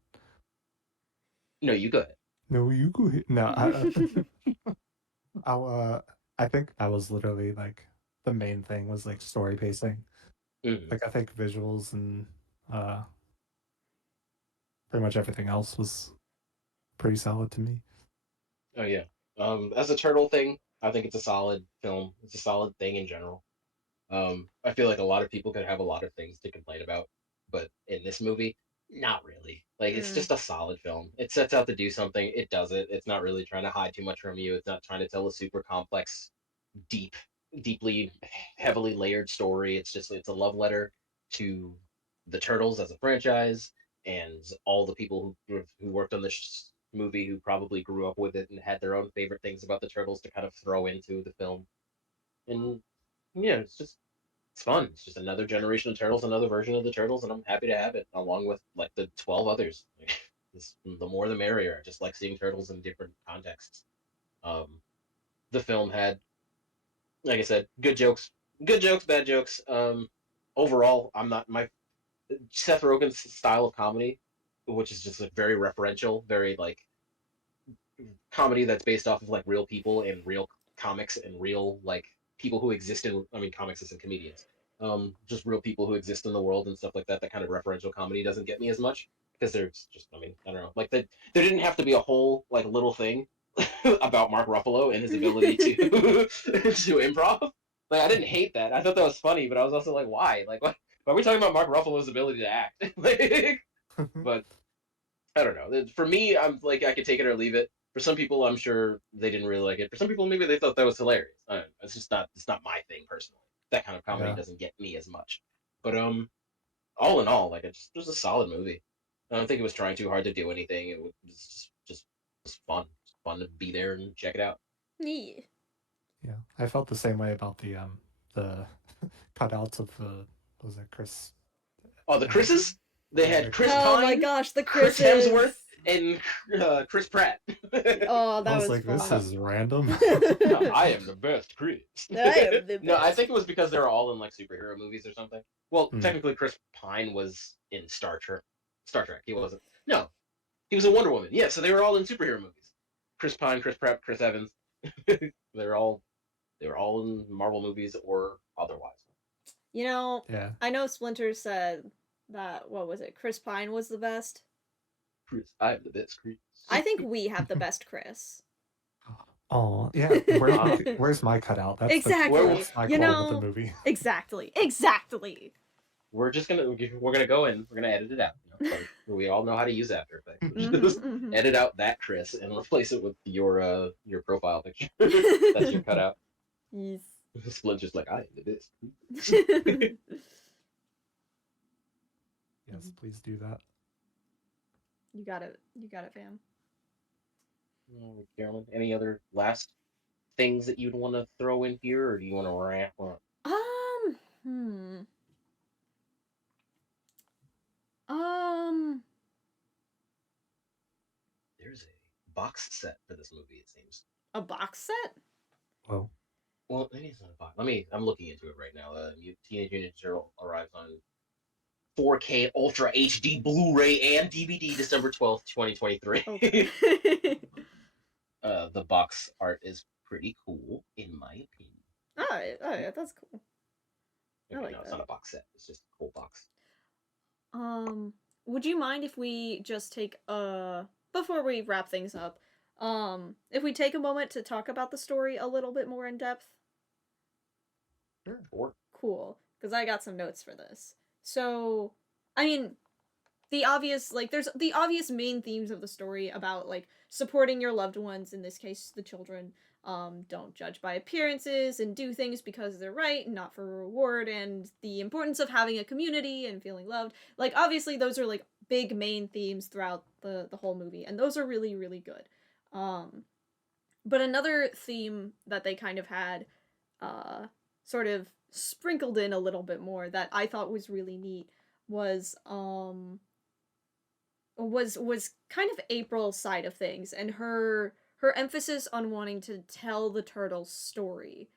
No, you go ahead. No, you go ahead. No, I think that was literally like the main thing was like story pacing. Mhm. Like I think visuals and pretty much everything else was pretty solid to me. Oh yeah. As a turtle thing, I think it's a solid film. It's a solid thing in general. I feel like a lot of people could have a lot of things to complain about, but in this movie, not really. Like it's just a solid film. It sets out to do something. It does it. It's not really trying to hide too much from you. It's not trying to tell a super complex, deeply, heavily layered story. It's a love letter to the Turtles as a franchise and all the people who worked on this movie who probably grew up with it and had their own favorite things about the Turtles to kind of throw into the film. And yeah, it's fun. It's just another generation of Turtles, another version of the Turtles, and I'm happy to have it along with like the 12 others. The more the merrier. I just like seeing turtles in different contexts. The film had, like I said, good jokes, bad jokes. Overall, I'm not my Seth Rogen's style of comedy, which is just like very referential, very like comedy that's based off of like real people and real comics and real like people who exist in, I mean, comics isn't comedians, just real people who exist in the world and stuff like that. That kind of referential comedy doesn't get me as much because there's just, I mean, I don't know, like there didn't have to be a whole like little thing about Mark Ruffalo and his ability to to improv. Like I didn't hate that. I thought that was funny, but I was also like, why? Like, why are we talking about Mark Ruffalo's ability to act? Like, but I don't know. For me, I'm like, I could take it or leave it. For some people, I'm sure they didn't really like it. For some people, maybe they thought that was hilarious. I don't know. It's just not. It's not my thing personally. That kind of comedy Yeah. doesn't get me as much. But all in all, like it was a solid movie. I don't think it was trying too hard to do anything. It was just it was fun. It was fun to be there and check it out. Yeah. Yeah, I felt the same way about the cutouts of the, was it Chris? Oh, the Chris's? They had Chris Oh my Pine, gosh, the Chris Chris's. Hemsworth, and Chris Pratt. Oh, that I was was like, fun. this is random. No, I am the best Chris. I am the No, I best. think it was because they were all in like superhero movies or something. Well, Hmm. technically, Chris Pine was in Star Trek. Star Trek. He wasn't. No, he was in Wonder Woman. Yeah, so they were all in superhero movies. Chris Pine, Chris Pratt, Chris Evans. They're all they were all in Marvel movies or otherwise. You know, Yeah. I know Splinter said that, what was it, Chris Pine was the best? Chris, I am the best Chris. I think we have the best Chris. Oh, yeah. Where's my cutout? That's Exactly. that's my You quote know, of the movie. Exactly. We're gonna go in. We're gonna edit it out. You know, we all know how to use After Effects. Mhm, Just mhm. edit out that Chris and replace it with your profile picture. That's your cutout. Yes. Splinter's like, I am the best. Yes, please do that. You got it, fam. Carolyn, any other last things that you'd want to throw in here, or do you want to wrap up? Hmm. Um. There's a box set for this movie, it seems. A box set? Whoa. Well, maybe it's not a box. I'm looking into it right now. Teenage Mutant Ninja Turtle arrives on 4K Ultra HD Blu-ray and DVD December 12th, 2023. Okay. The box art is pretty cool, in my opinion. Alright, that's cool. Okay, like no, it's that. not a box set. It's just a cool box. Would you mind if we just take before we wrap things up, if we take a moment to talk about the story a little bit more in depth? Sure. Cool, because I got some notes for this. So, I mean, there's the obvious main themes of the story about like supporting your loved ones, in this case the children. Don't judge by appearances and do things because they're right and not for a reward, and the importance of having a community and feeling loved. Like, obviously those are like big main themes throughout the whole movie, and those are really, really good. But another theme that they kind of had sort of sprinkled in a little bit more that I thought was really neat was kind of April's side of things, and her emphasis on wanting to tell the turtles' story.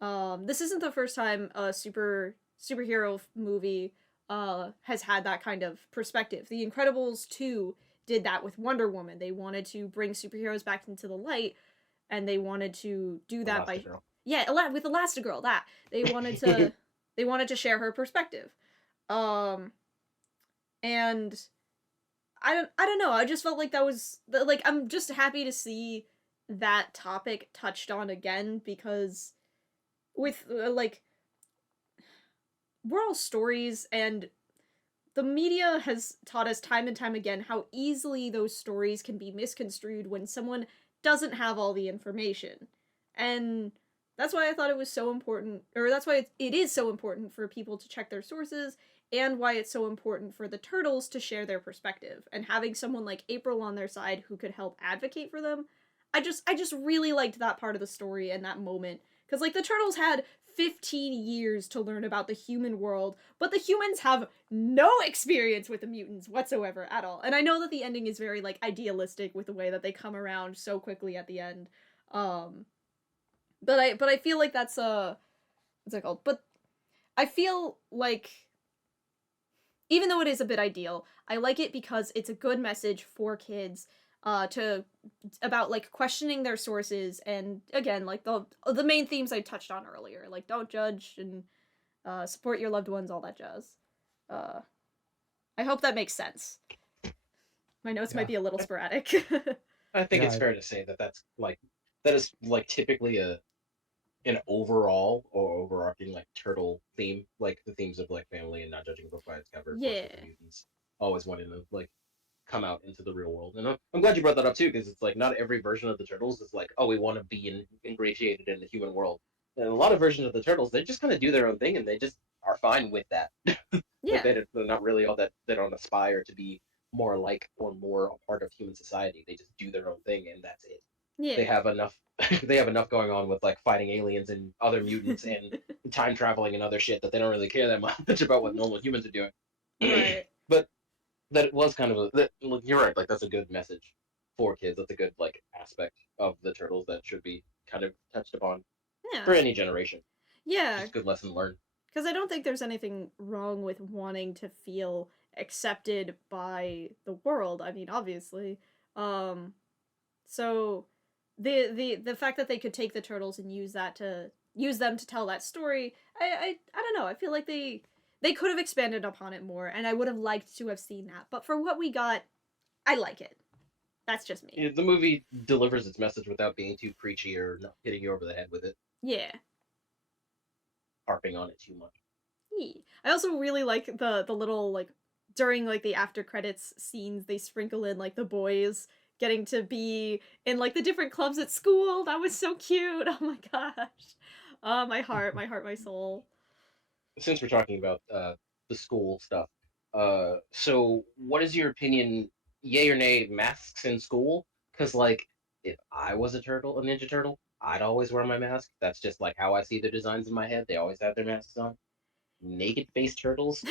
This isn't the first time a superhero movie has had that kind of perspective. The Incredibles 2 did that with Wonder Woman. They wanted to bring superheroes back into the light, and they wanted to do that by Elastigirl. with Elastigirl. That they wanted to they wanted to share her perspective. And I don't know. I just felt like that was like, I'm just happy to see that topic touched on again, because with like, we're all stories, and the media has taught us time and time again how easily those stories can be misconstrued when someone doesn't have all the information. And that's why I thought it was so important, or that's why it is so important for people to check their sources, and why it's so important for the turtles to share their perspective. And having someone like April on their side who could help advocate for them, I just really liked that part of the story and that moment, because like the turtles had 15 years to learn about the human world, but the humans have no experience with the mutants whatsoever at all. And I know that the ending is very, like, idealistic with the way that they come around so quickly at the end. But I feel like that's, what's it called? But I feel like, even though it is a bit ideal, I like it because it's a good message for kids about, like, questioning their sources, and again, like, the main themes I touched on earlier, like, don't judge and support your loved ones, all that jazz. I hope that makes sense. My notes might be a little sporadic. I think it's fair to say that that is like typically an overall or overarching like turtle theme, like the themes of like family and not judging a book by its cover. Yeah. Of course, with the mutants always wanting to like come out into the real world, and I'm glad you brought that up too, because it's like not every version of the turtles is like, oh, we want to be ingratiated in the human world. And a lot of versions of the turtles, they just kind of do their own thing, and they just are fine with that. Yeah. Like they're not really all that. They don't aspire to be more like or more a part of human society. They just do their own thing, and that's it. Yeah. They have enough. They have enough going on with like fighting aliens and other mutants and time traveling and other shit that they don't really care that much about what normal humans are doing. Right. But that it was kind of you're right. Like that's a good message for kids. That's a good like aspect of the turtles that should be kind of touched upon for any generation. Yeah. Just a good lesson learned. Because I don't think there's anything wrong with wanting to feel accepted by the world. I mean, obviously. So the fact that they could take the turtles and use them to tell that story, I don't know. I feel like they could have expanded upon it more, and I would have liked to have seen that. But for what we got, I like it. That's just me. Yeah, the movie delivers its message without being too preachy or not hitting you over the head with it. Yeah. Harping on it too much. Yeah. I also really like the little, like, during, like, the after credits scenes, they sprinkle in, like, the boys getting to be in, like, the different clubs at school. That was so cute. Oh my gosh. My heart, my soul. Since we're talking about the school stuff, so what is your opinion, yay or nay, masks in school? Because, like, if I was a Ninja Turtle, I'd always wear my mask. That's just, like, how I see the designs in my head. They always have their masks on. Naked face turtles,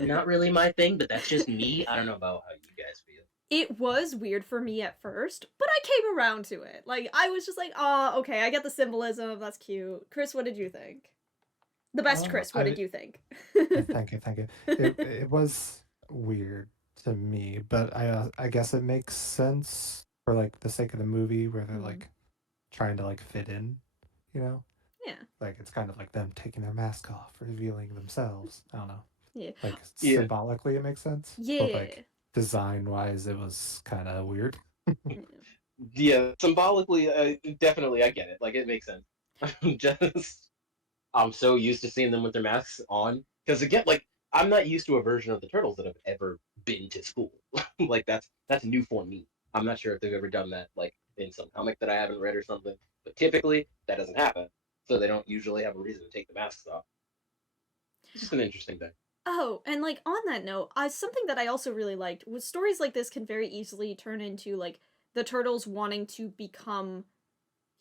not really my thing, but that's just me. I don't know about how you guys feel. It was weird for me at first, but I came around to it. Like, I was just like, oh, okay, I get the symbolism, that's cute. Chris, what did you think? The best Chris, what did you think? Thank you. It was weird to me, but I guess it makes sense for like the sake of the movie where they're like trying to like fit in, you know? Yeah. Like it's kind of like them taking their mask off, revealing themselves. I don't know. Yeah. Like symbolically it makes sense. Yeah. But like design wise it was kind of weird. Yeah, symbolically, definitely I get it. Like it makes sense. I'm so used to seeing them with their masks on. Because again, like, I'm not used to a version of the Turtles that have ever been to school. Like, that's new for me. I'm not sure if they've ever done that, like, in some comic that I haven't read or something. But typically, that doesn't happen. So they don't usually have a reason to take the masks off. It's just an interesting thing. Oh, and, like, on that note, something that I also really liked was stories like this can very easily turn into, like, the Turtles wanting to become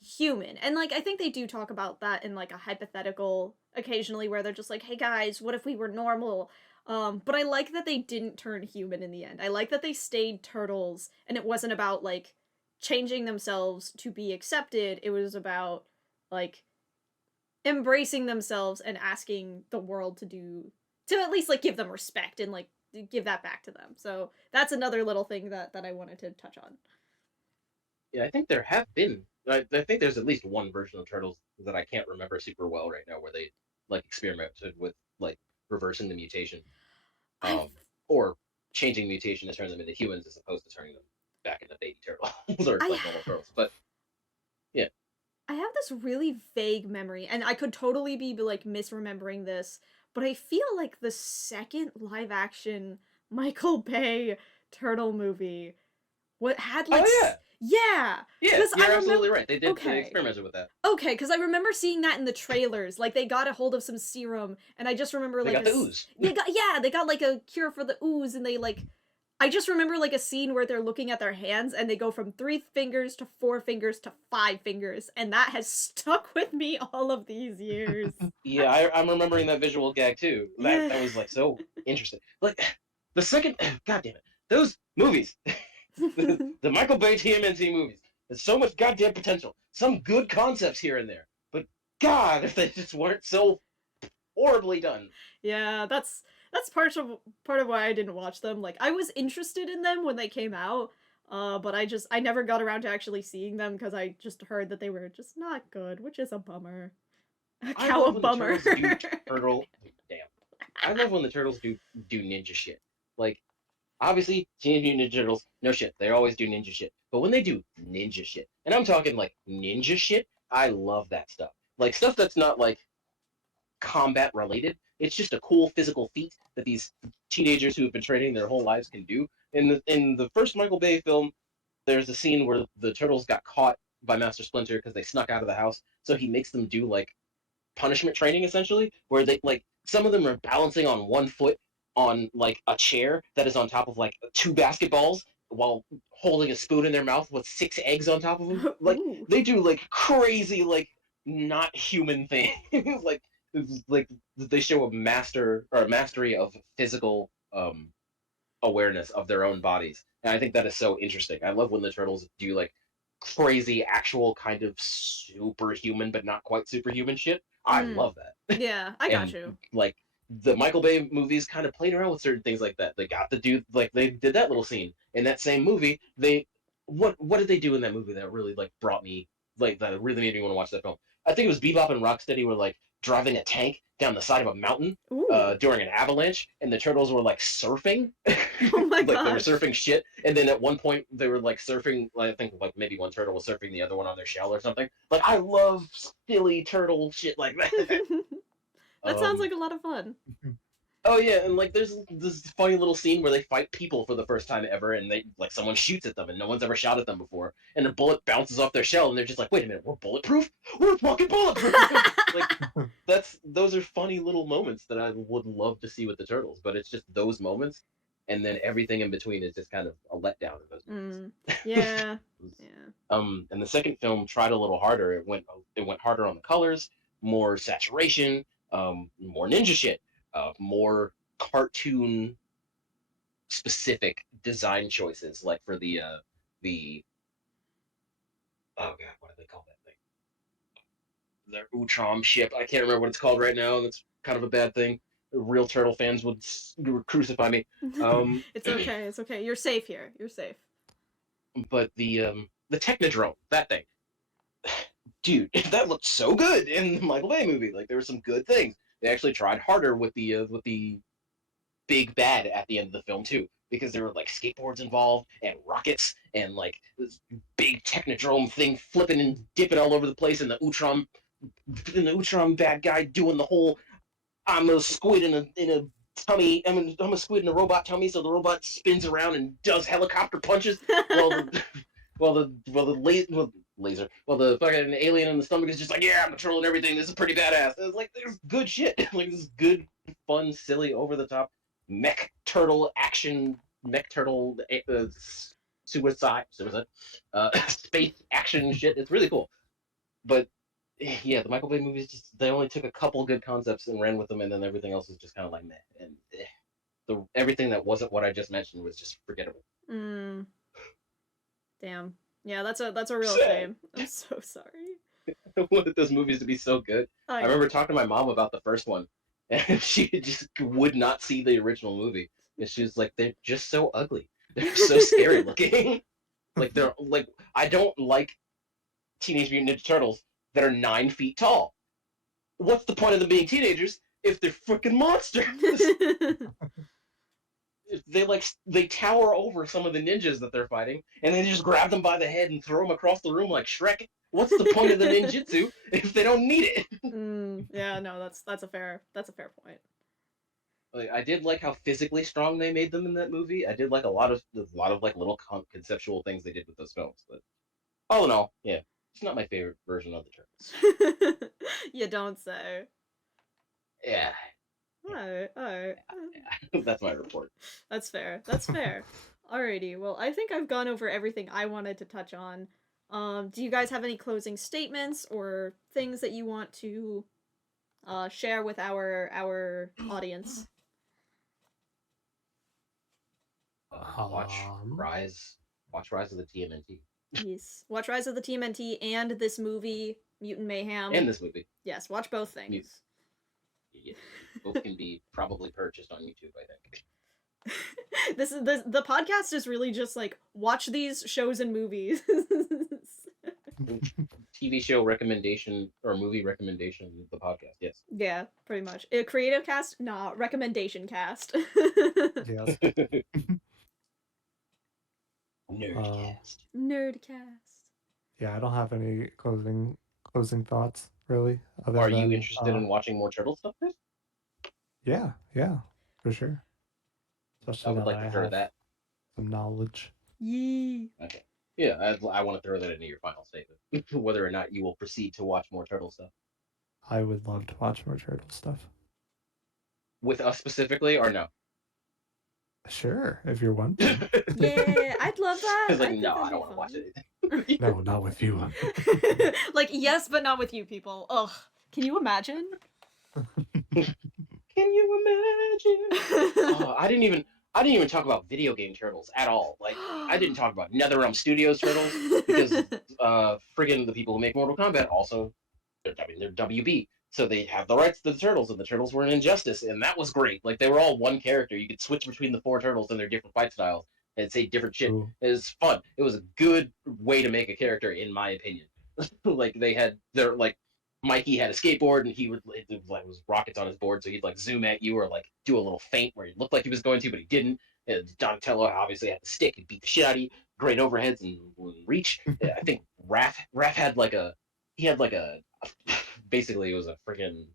human. And, like, I think they do talk about that in, like, a hypothetical occasionally where they're just like, hey guys, what if we were normal? But I like that they didn't turn human in the end. I like that they stayed turtles, and it wasn't about, like, changing themselves to be accepted. It was about, like, embracing themselves and asking the world to at least, like, give them respect and, like, give that back to them. So that's another little thing that I wanted to touch on. Yeah, I think there have been. I think there's at least one version of Turtles that I can't remember super well right now where they like experimented with like reversing the mutation, or changing mutation to turn them into humans as opposed to turning them back into baby turtles or like normal turtles. But yeah, I have this really vague memory, and I could totally be like misremembering this, but I feel like the second live action Michael Bay turtle movie had like yeah, you're absolutely right. They did. They experimented with that. Okay, because I remember seeing that in the trailers. Like they got a hold of some serum, and I just remember they like got the ooze. They got like a cure for the ooze, and they like I just remember like a scene where they're looking at their hands and they go from 3 fingers to 4 fingers to 5 fingers, and that has stuck with me all of these years. Yeah, I'm remembering that visual gag too. Yeah. That was like so interesting. Like the second, God damn it, those movies, the Michael Bay TMNT movies. There's so much goddamn potential. Some good concepts here and there, but God, if they just weren't so horribly done. Yeah, that's part of why I didn't watch them. Like I was interested in them when they came out, but I never got around to actually seeing them because I just heard that they were just not good, which is a bummer. A I cow love a when bummer. the turtles do turtle. Damn. I love when the turtles do ninja shit. Like obviously, Teenage Mutant Ninja Turtles, no shit, they always do ninja shit. But when they do ninja shit, and I'm talking like ninja shit, I love that stuff. Like stuff that's not like combat related. It's just a cool physical feat that these teenagers who have been training their whole lives can do. In the first Michael Bay film, there's a scene where the turtles got caught by Master Splinter because they snuck out of the house. So he makes them do like punishment training essentially, where they like some of them are balancing on one foot on like a chair that is on top of like 2 basketballs while holding a spoon in their mouth with 6 eggs on top of them. Like Ooh. they do like crazy like not human things. like like they show a mastery of physical awareness of their own bodies, and I think that is so interesting. I love when the turtles do like crazy actual kind of superhuman but not quite superhuman shit. I Mm. love that. Yeah, I got And you. like the Michael Bay movies kind of played around with certain things like that. They got the dude like they did that little scene in that same movie. They what did they do in that movie that really like brought me like that really made me want to watch that film? I think it was Bebop and Rocksteady were like driving a tank down the side of a mountain Ooh. during an avalanche, and the turtles were like surfing, Oh my like they were gosh. surfing shit. And then at one point they were like surfing. Like, I think like maybe one turtle was surfing the other one on their shell or something. Like I love silly turtle shit like that. That sounds um, like a lot of fun. Oh yeah, and like there's this funny little scene where they fight people for the first time ever, and they like someone shoots at them, and no one's ever shot at them before, and a bullet bounces off their shell, and they're just like, "Wait a minute, we're bulletproof? We're fucking bulletproof!" Like those are funny little moments that I would love to see with the turtles, but it's just those moments, and then everything in between is just kind of a letdown in those movies. Yeah. Yeah. And the second film tried a little harder. It went harder on the colors, more saturation, more ninja shit, more cartoon specific design choices, like for the oh god, what do they call that thing? Their Utrom ship. I can't remember what it's called right now, and that's kind of a bad thing. Real turtle fans would crucify me. It's okay. It's okay. You're safe here. You're safe. But the Technodrome, that thing, dude, that looked so good in the Michael Bay movie. Like there were some good things. They actually tried harder with the big bad at the end of the film too, because there were like skateboards involved and rockets and like this big technodrome thing flipping and dipping all over the place, and the Utrom bad guy doing the whole I'm a squid in a tummy. I'm a squid in a robot tummy, so the robot spins around and does helicopter punches while the laser while the fucking alien in the stomach is just like, yeah, I'm controlling everything. This is pretty badass. It's like there's good shit. Like this is good, fun, silly, over the top mech turtle action, mech turtle suicide, space action shit. It's really cool. But yeah, the Michael Bay movies just they only took a couple good concepts and ran with them, and then everything else was just kind of like meh. And everything that wasn't what I just mentioned was just forgettable. Mm. Damn. Yeah, that's a real Sad. shame. I'm so sorry. I wanted those movies to be so good. I remember talking to my mom about the first one, and she just would not see the original movie. And she was like, "They're just so ugly. They're so scary looking. Like they're like I don't like Teenage Mutant Ninja Turtles that are 9 feet tall. What's the point of them being teenagers if they're freaking monsters?" They tower over some of the ninjas that they're fighting, and they just grab them by the head and throw them across the room like Shrek. What's the point of the ninjutsu if they don't need it? Yeah, no, that's a fair point. Like I did like how physically strong they made them in that movie. I did like a lot of like little conceptual things they did with those films. But all in all, yeah, it's not my favorite version of the Turtles. You don't say. Yeah, Alright. That's my report. That's fair. That's fair. Alrighty. Well, I think I've gone over everything I wanted to touch on. Do you guys have any closing statements or things that you want to share with our audience? Watch Rise of the TMNT. Yes. Watch Rise of the TMNT and this movie, Mutant Mayhem. And this movie. Yes, watch both things. Yeah, both can be probably purchased on YouTube, I think. This is the podcast is really just like watch these shows and movies. TV show recommendation or movie recommendation, the podcast, yes. Yeah, pretty much. A creative cast? Nah, recommendation cast. Yes. Nerdcast. Nerdcast. Yeah, I don't have any closing thoughts really. Are you interested in watching more turtle stuff, Chris? Yeah, for sure. Especially I would like to throw have that. some knowledge. Yee. Okay. Yeah, I want to throw that into your final statement. Whether or not you will proceed to watch more turtle stuff. I would love to watch more turtle stuff. With us specifically, or no? Sure, if you're one. Yeah, I'd love that. It's like, I think no, that'd I don't be want to watch fun. it. No, not with you. Like, yes, but not with you people. Ugh. Can you imagine? Can you imagine? Oh, I didn't even talk about video game turtles at all. Like, I didn't talk about NetherRealm Studios turtles because friggin' the people who make Mortal Kombat also, they're WB, so they have the rights to the turtles, and the turtles were an injustice, and that was great. Like, they were all one character. You could switch between the 4 turtles and their different fight styles and say different shit. Ooh. It was fun. It was a good way to make a character, in my opinion. Like, they had their, like, Mikey had a skateboard, and he would, it was rockets on his board, so he'd, like, zoom at you or, like, do a little feint where he looked like he was going to, but he didn't. And Donatello obviously had the stick and beat the shit out of you. Great overheads and reach. I think Raph had, like, basically it was a freaking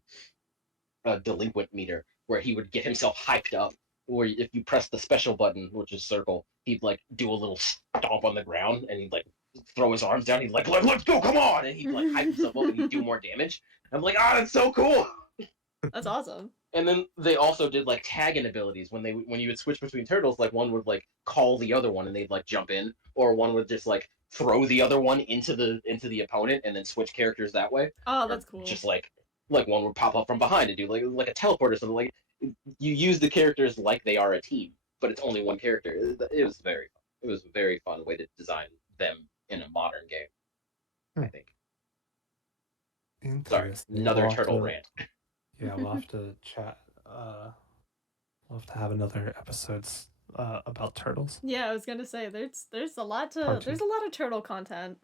delinquent meter where he would get himself hyped up, where if you press the special button, which is circle, he'd, like, do a little stomp on the ground, and he'd, like, throw his arms down. He'd like, let's go, come on, and he'd, like, hype himself up and he'd do more damage. I'm like, that's so cool. That's awesome. And then they also did, like, tag-in abilities when you would switch between turtles. Like, one would, like, call the other one and they'd, like, jump in, or one would just, like, throw the other one into the opponent and then switch characters that way. Oh, that's cool. Just like one would pop up from behind and do like a teleport or something. Like, you use the characters like they are a team, but it's only one character. It was very fun. It was a very fun way to design them in a modern game, I think. Sorry, another turtle rant. Yeah, we'll have to chat. We'll have to have another episodes about turtles. Yeah, I was gonna say there's a lot of turtle content.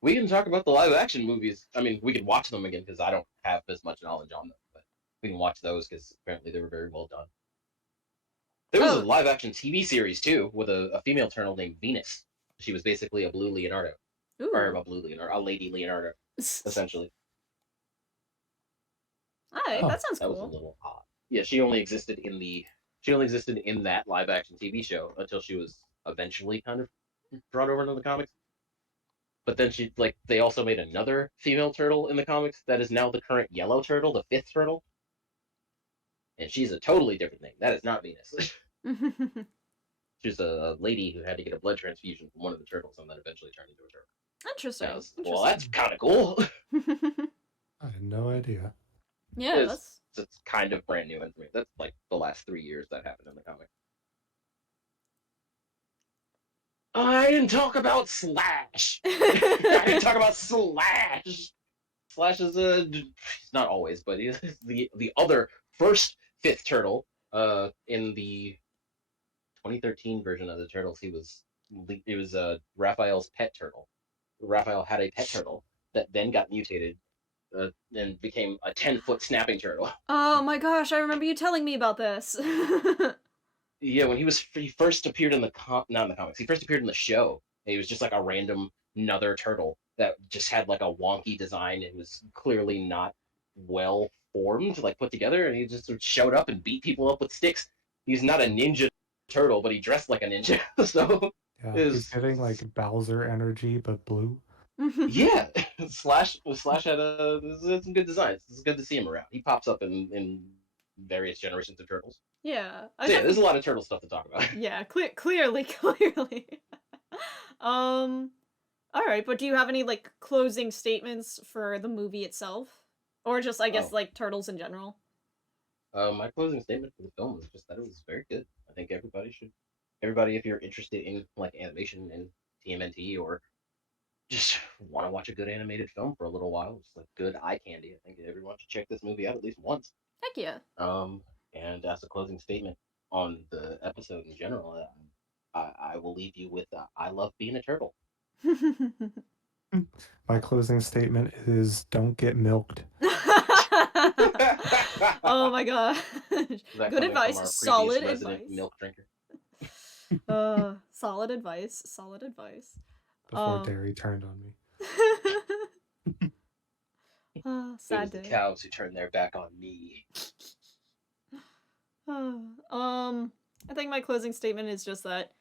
We can talk about the live action movies. I mean, we could watch them again because I don't have as much knowledge on them, but we can watch those because apparently they were very well done. There was a live action TV series too with a female turtle named Venus. She was basically a blue Leonardo. Ooh. Or a blue Leonardo, a lady Leonardo, essentially. Alright, that sounds cool. That was a little odd. Yeah, she only existed in that live action TV show until she was eventually kind of brought over into the comics. But then they also made another female turtle in the comics that is now the current yellow turtle, the 5th turtle. And she's a totally different thing. That is not Venus. She's a lady who had to get a blood transfusion from one of the turtles and then eventually turned into a turtle. Interesting. Well, that's kind of cool. I had no idea. Yeah, it's kind of brand new information. That's like the last 3 years that happened in the comic. I didn't talk about Slash. I didn't talk about Slash. Slash is he's not always, but he's the other first 5th turtle. In the 2013 version of the Turtles, it was Raphael's pet turtle. Raphael had a pet turtle that then got mutated and became a 10-foot snapping turtle. Oh my gosh, I remember you telling me about this. Yeah, when he first appeared in not in the comics, he first appeared in the show. He was just like a random another turtle that just had like a wonky design and was clearly not well formed, like put together, and he just sort of showed up and beat people up with sticks. He's not a ninja turtle, but he dressed like a ninja. So yeah, he's getting like Bowser energy but blue. Yeah, Slash had some good designs. It's good to see him around. He pops up in various generations of turtles. Yeah. So yeah, there's a lot of turtle stuff to talk about. Yeah, clearly. All right, but do you have any like closing statements for the movie itself, or just I guess Oh. like turtles in general? My closing statement for the film was just that it was very good. I think everybody, if you're interested in like animation and TMNT, or just want to watch a good animated film for a little while, just like good eye candy, I think everyone should check this movie out at least once. Heck yeah. And as a closing statement on the episode in general, I will leave you with I love being a turtle. My closing statement is don't get milked. Oh my gosh. That Good coming from advice. our previous Solid resident advice. milk drinker. Solid advice. Solid advice. Before Dairy turned on me. It Sad was the day. cows who turned their back on me. I think my closing statement is just that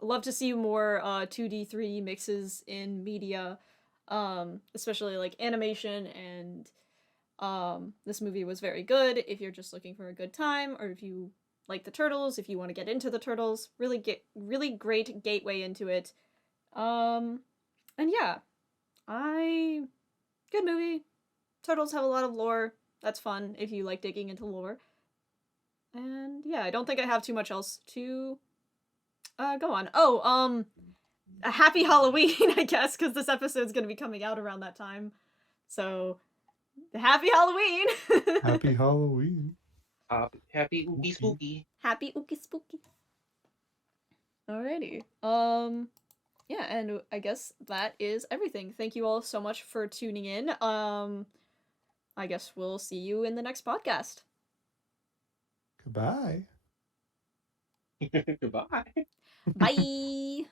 I'd love to see more 2D 3D mixes in media, especially like animation, and this movie was very good if you're just looking for a good time, or if you like the turtles, if you want to get into the turtles. Really great gateway into it. And yeah, good movie. Turtles have a lot of lore. That's fun if you like digging into lore. And yeah, I don't think I have too much else to go on. Oh, a happy Halloween, I guess, because this episode's gonna be coming out around that time. So, happy Halloween! Happy Halloween. Happy ookie spooky. Happy ookie spooky. Alrighty. Yeah, and I guess that is everything. Thank you all so much for tuning in. I guess we'll see you in the next podcast. Goodbye. Goodbye. Bye.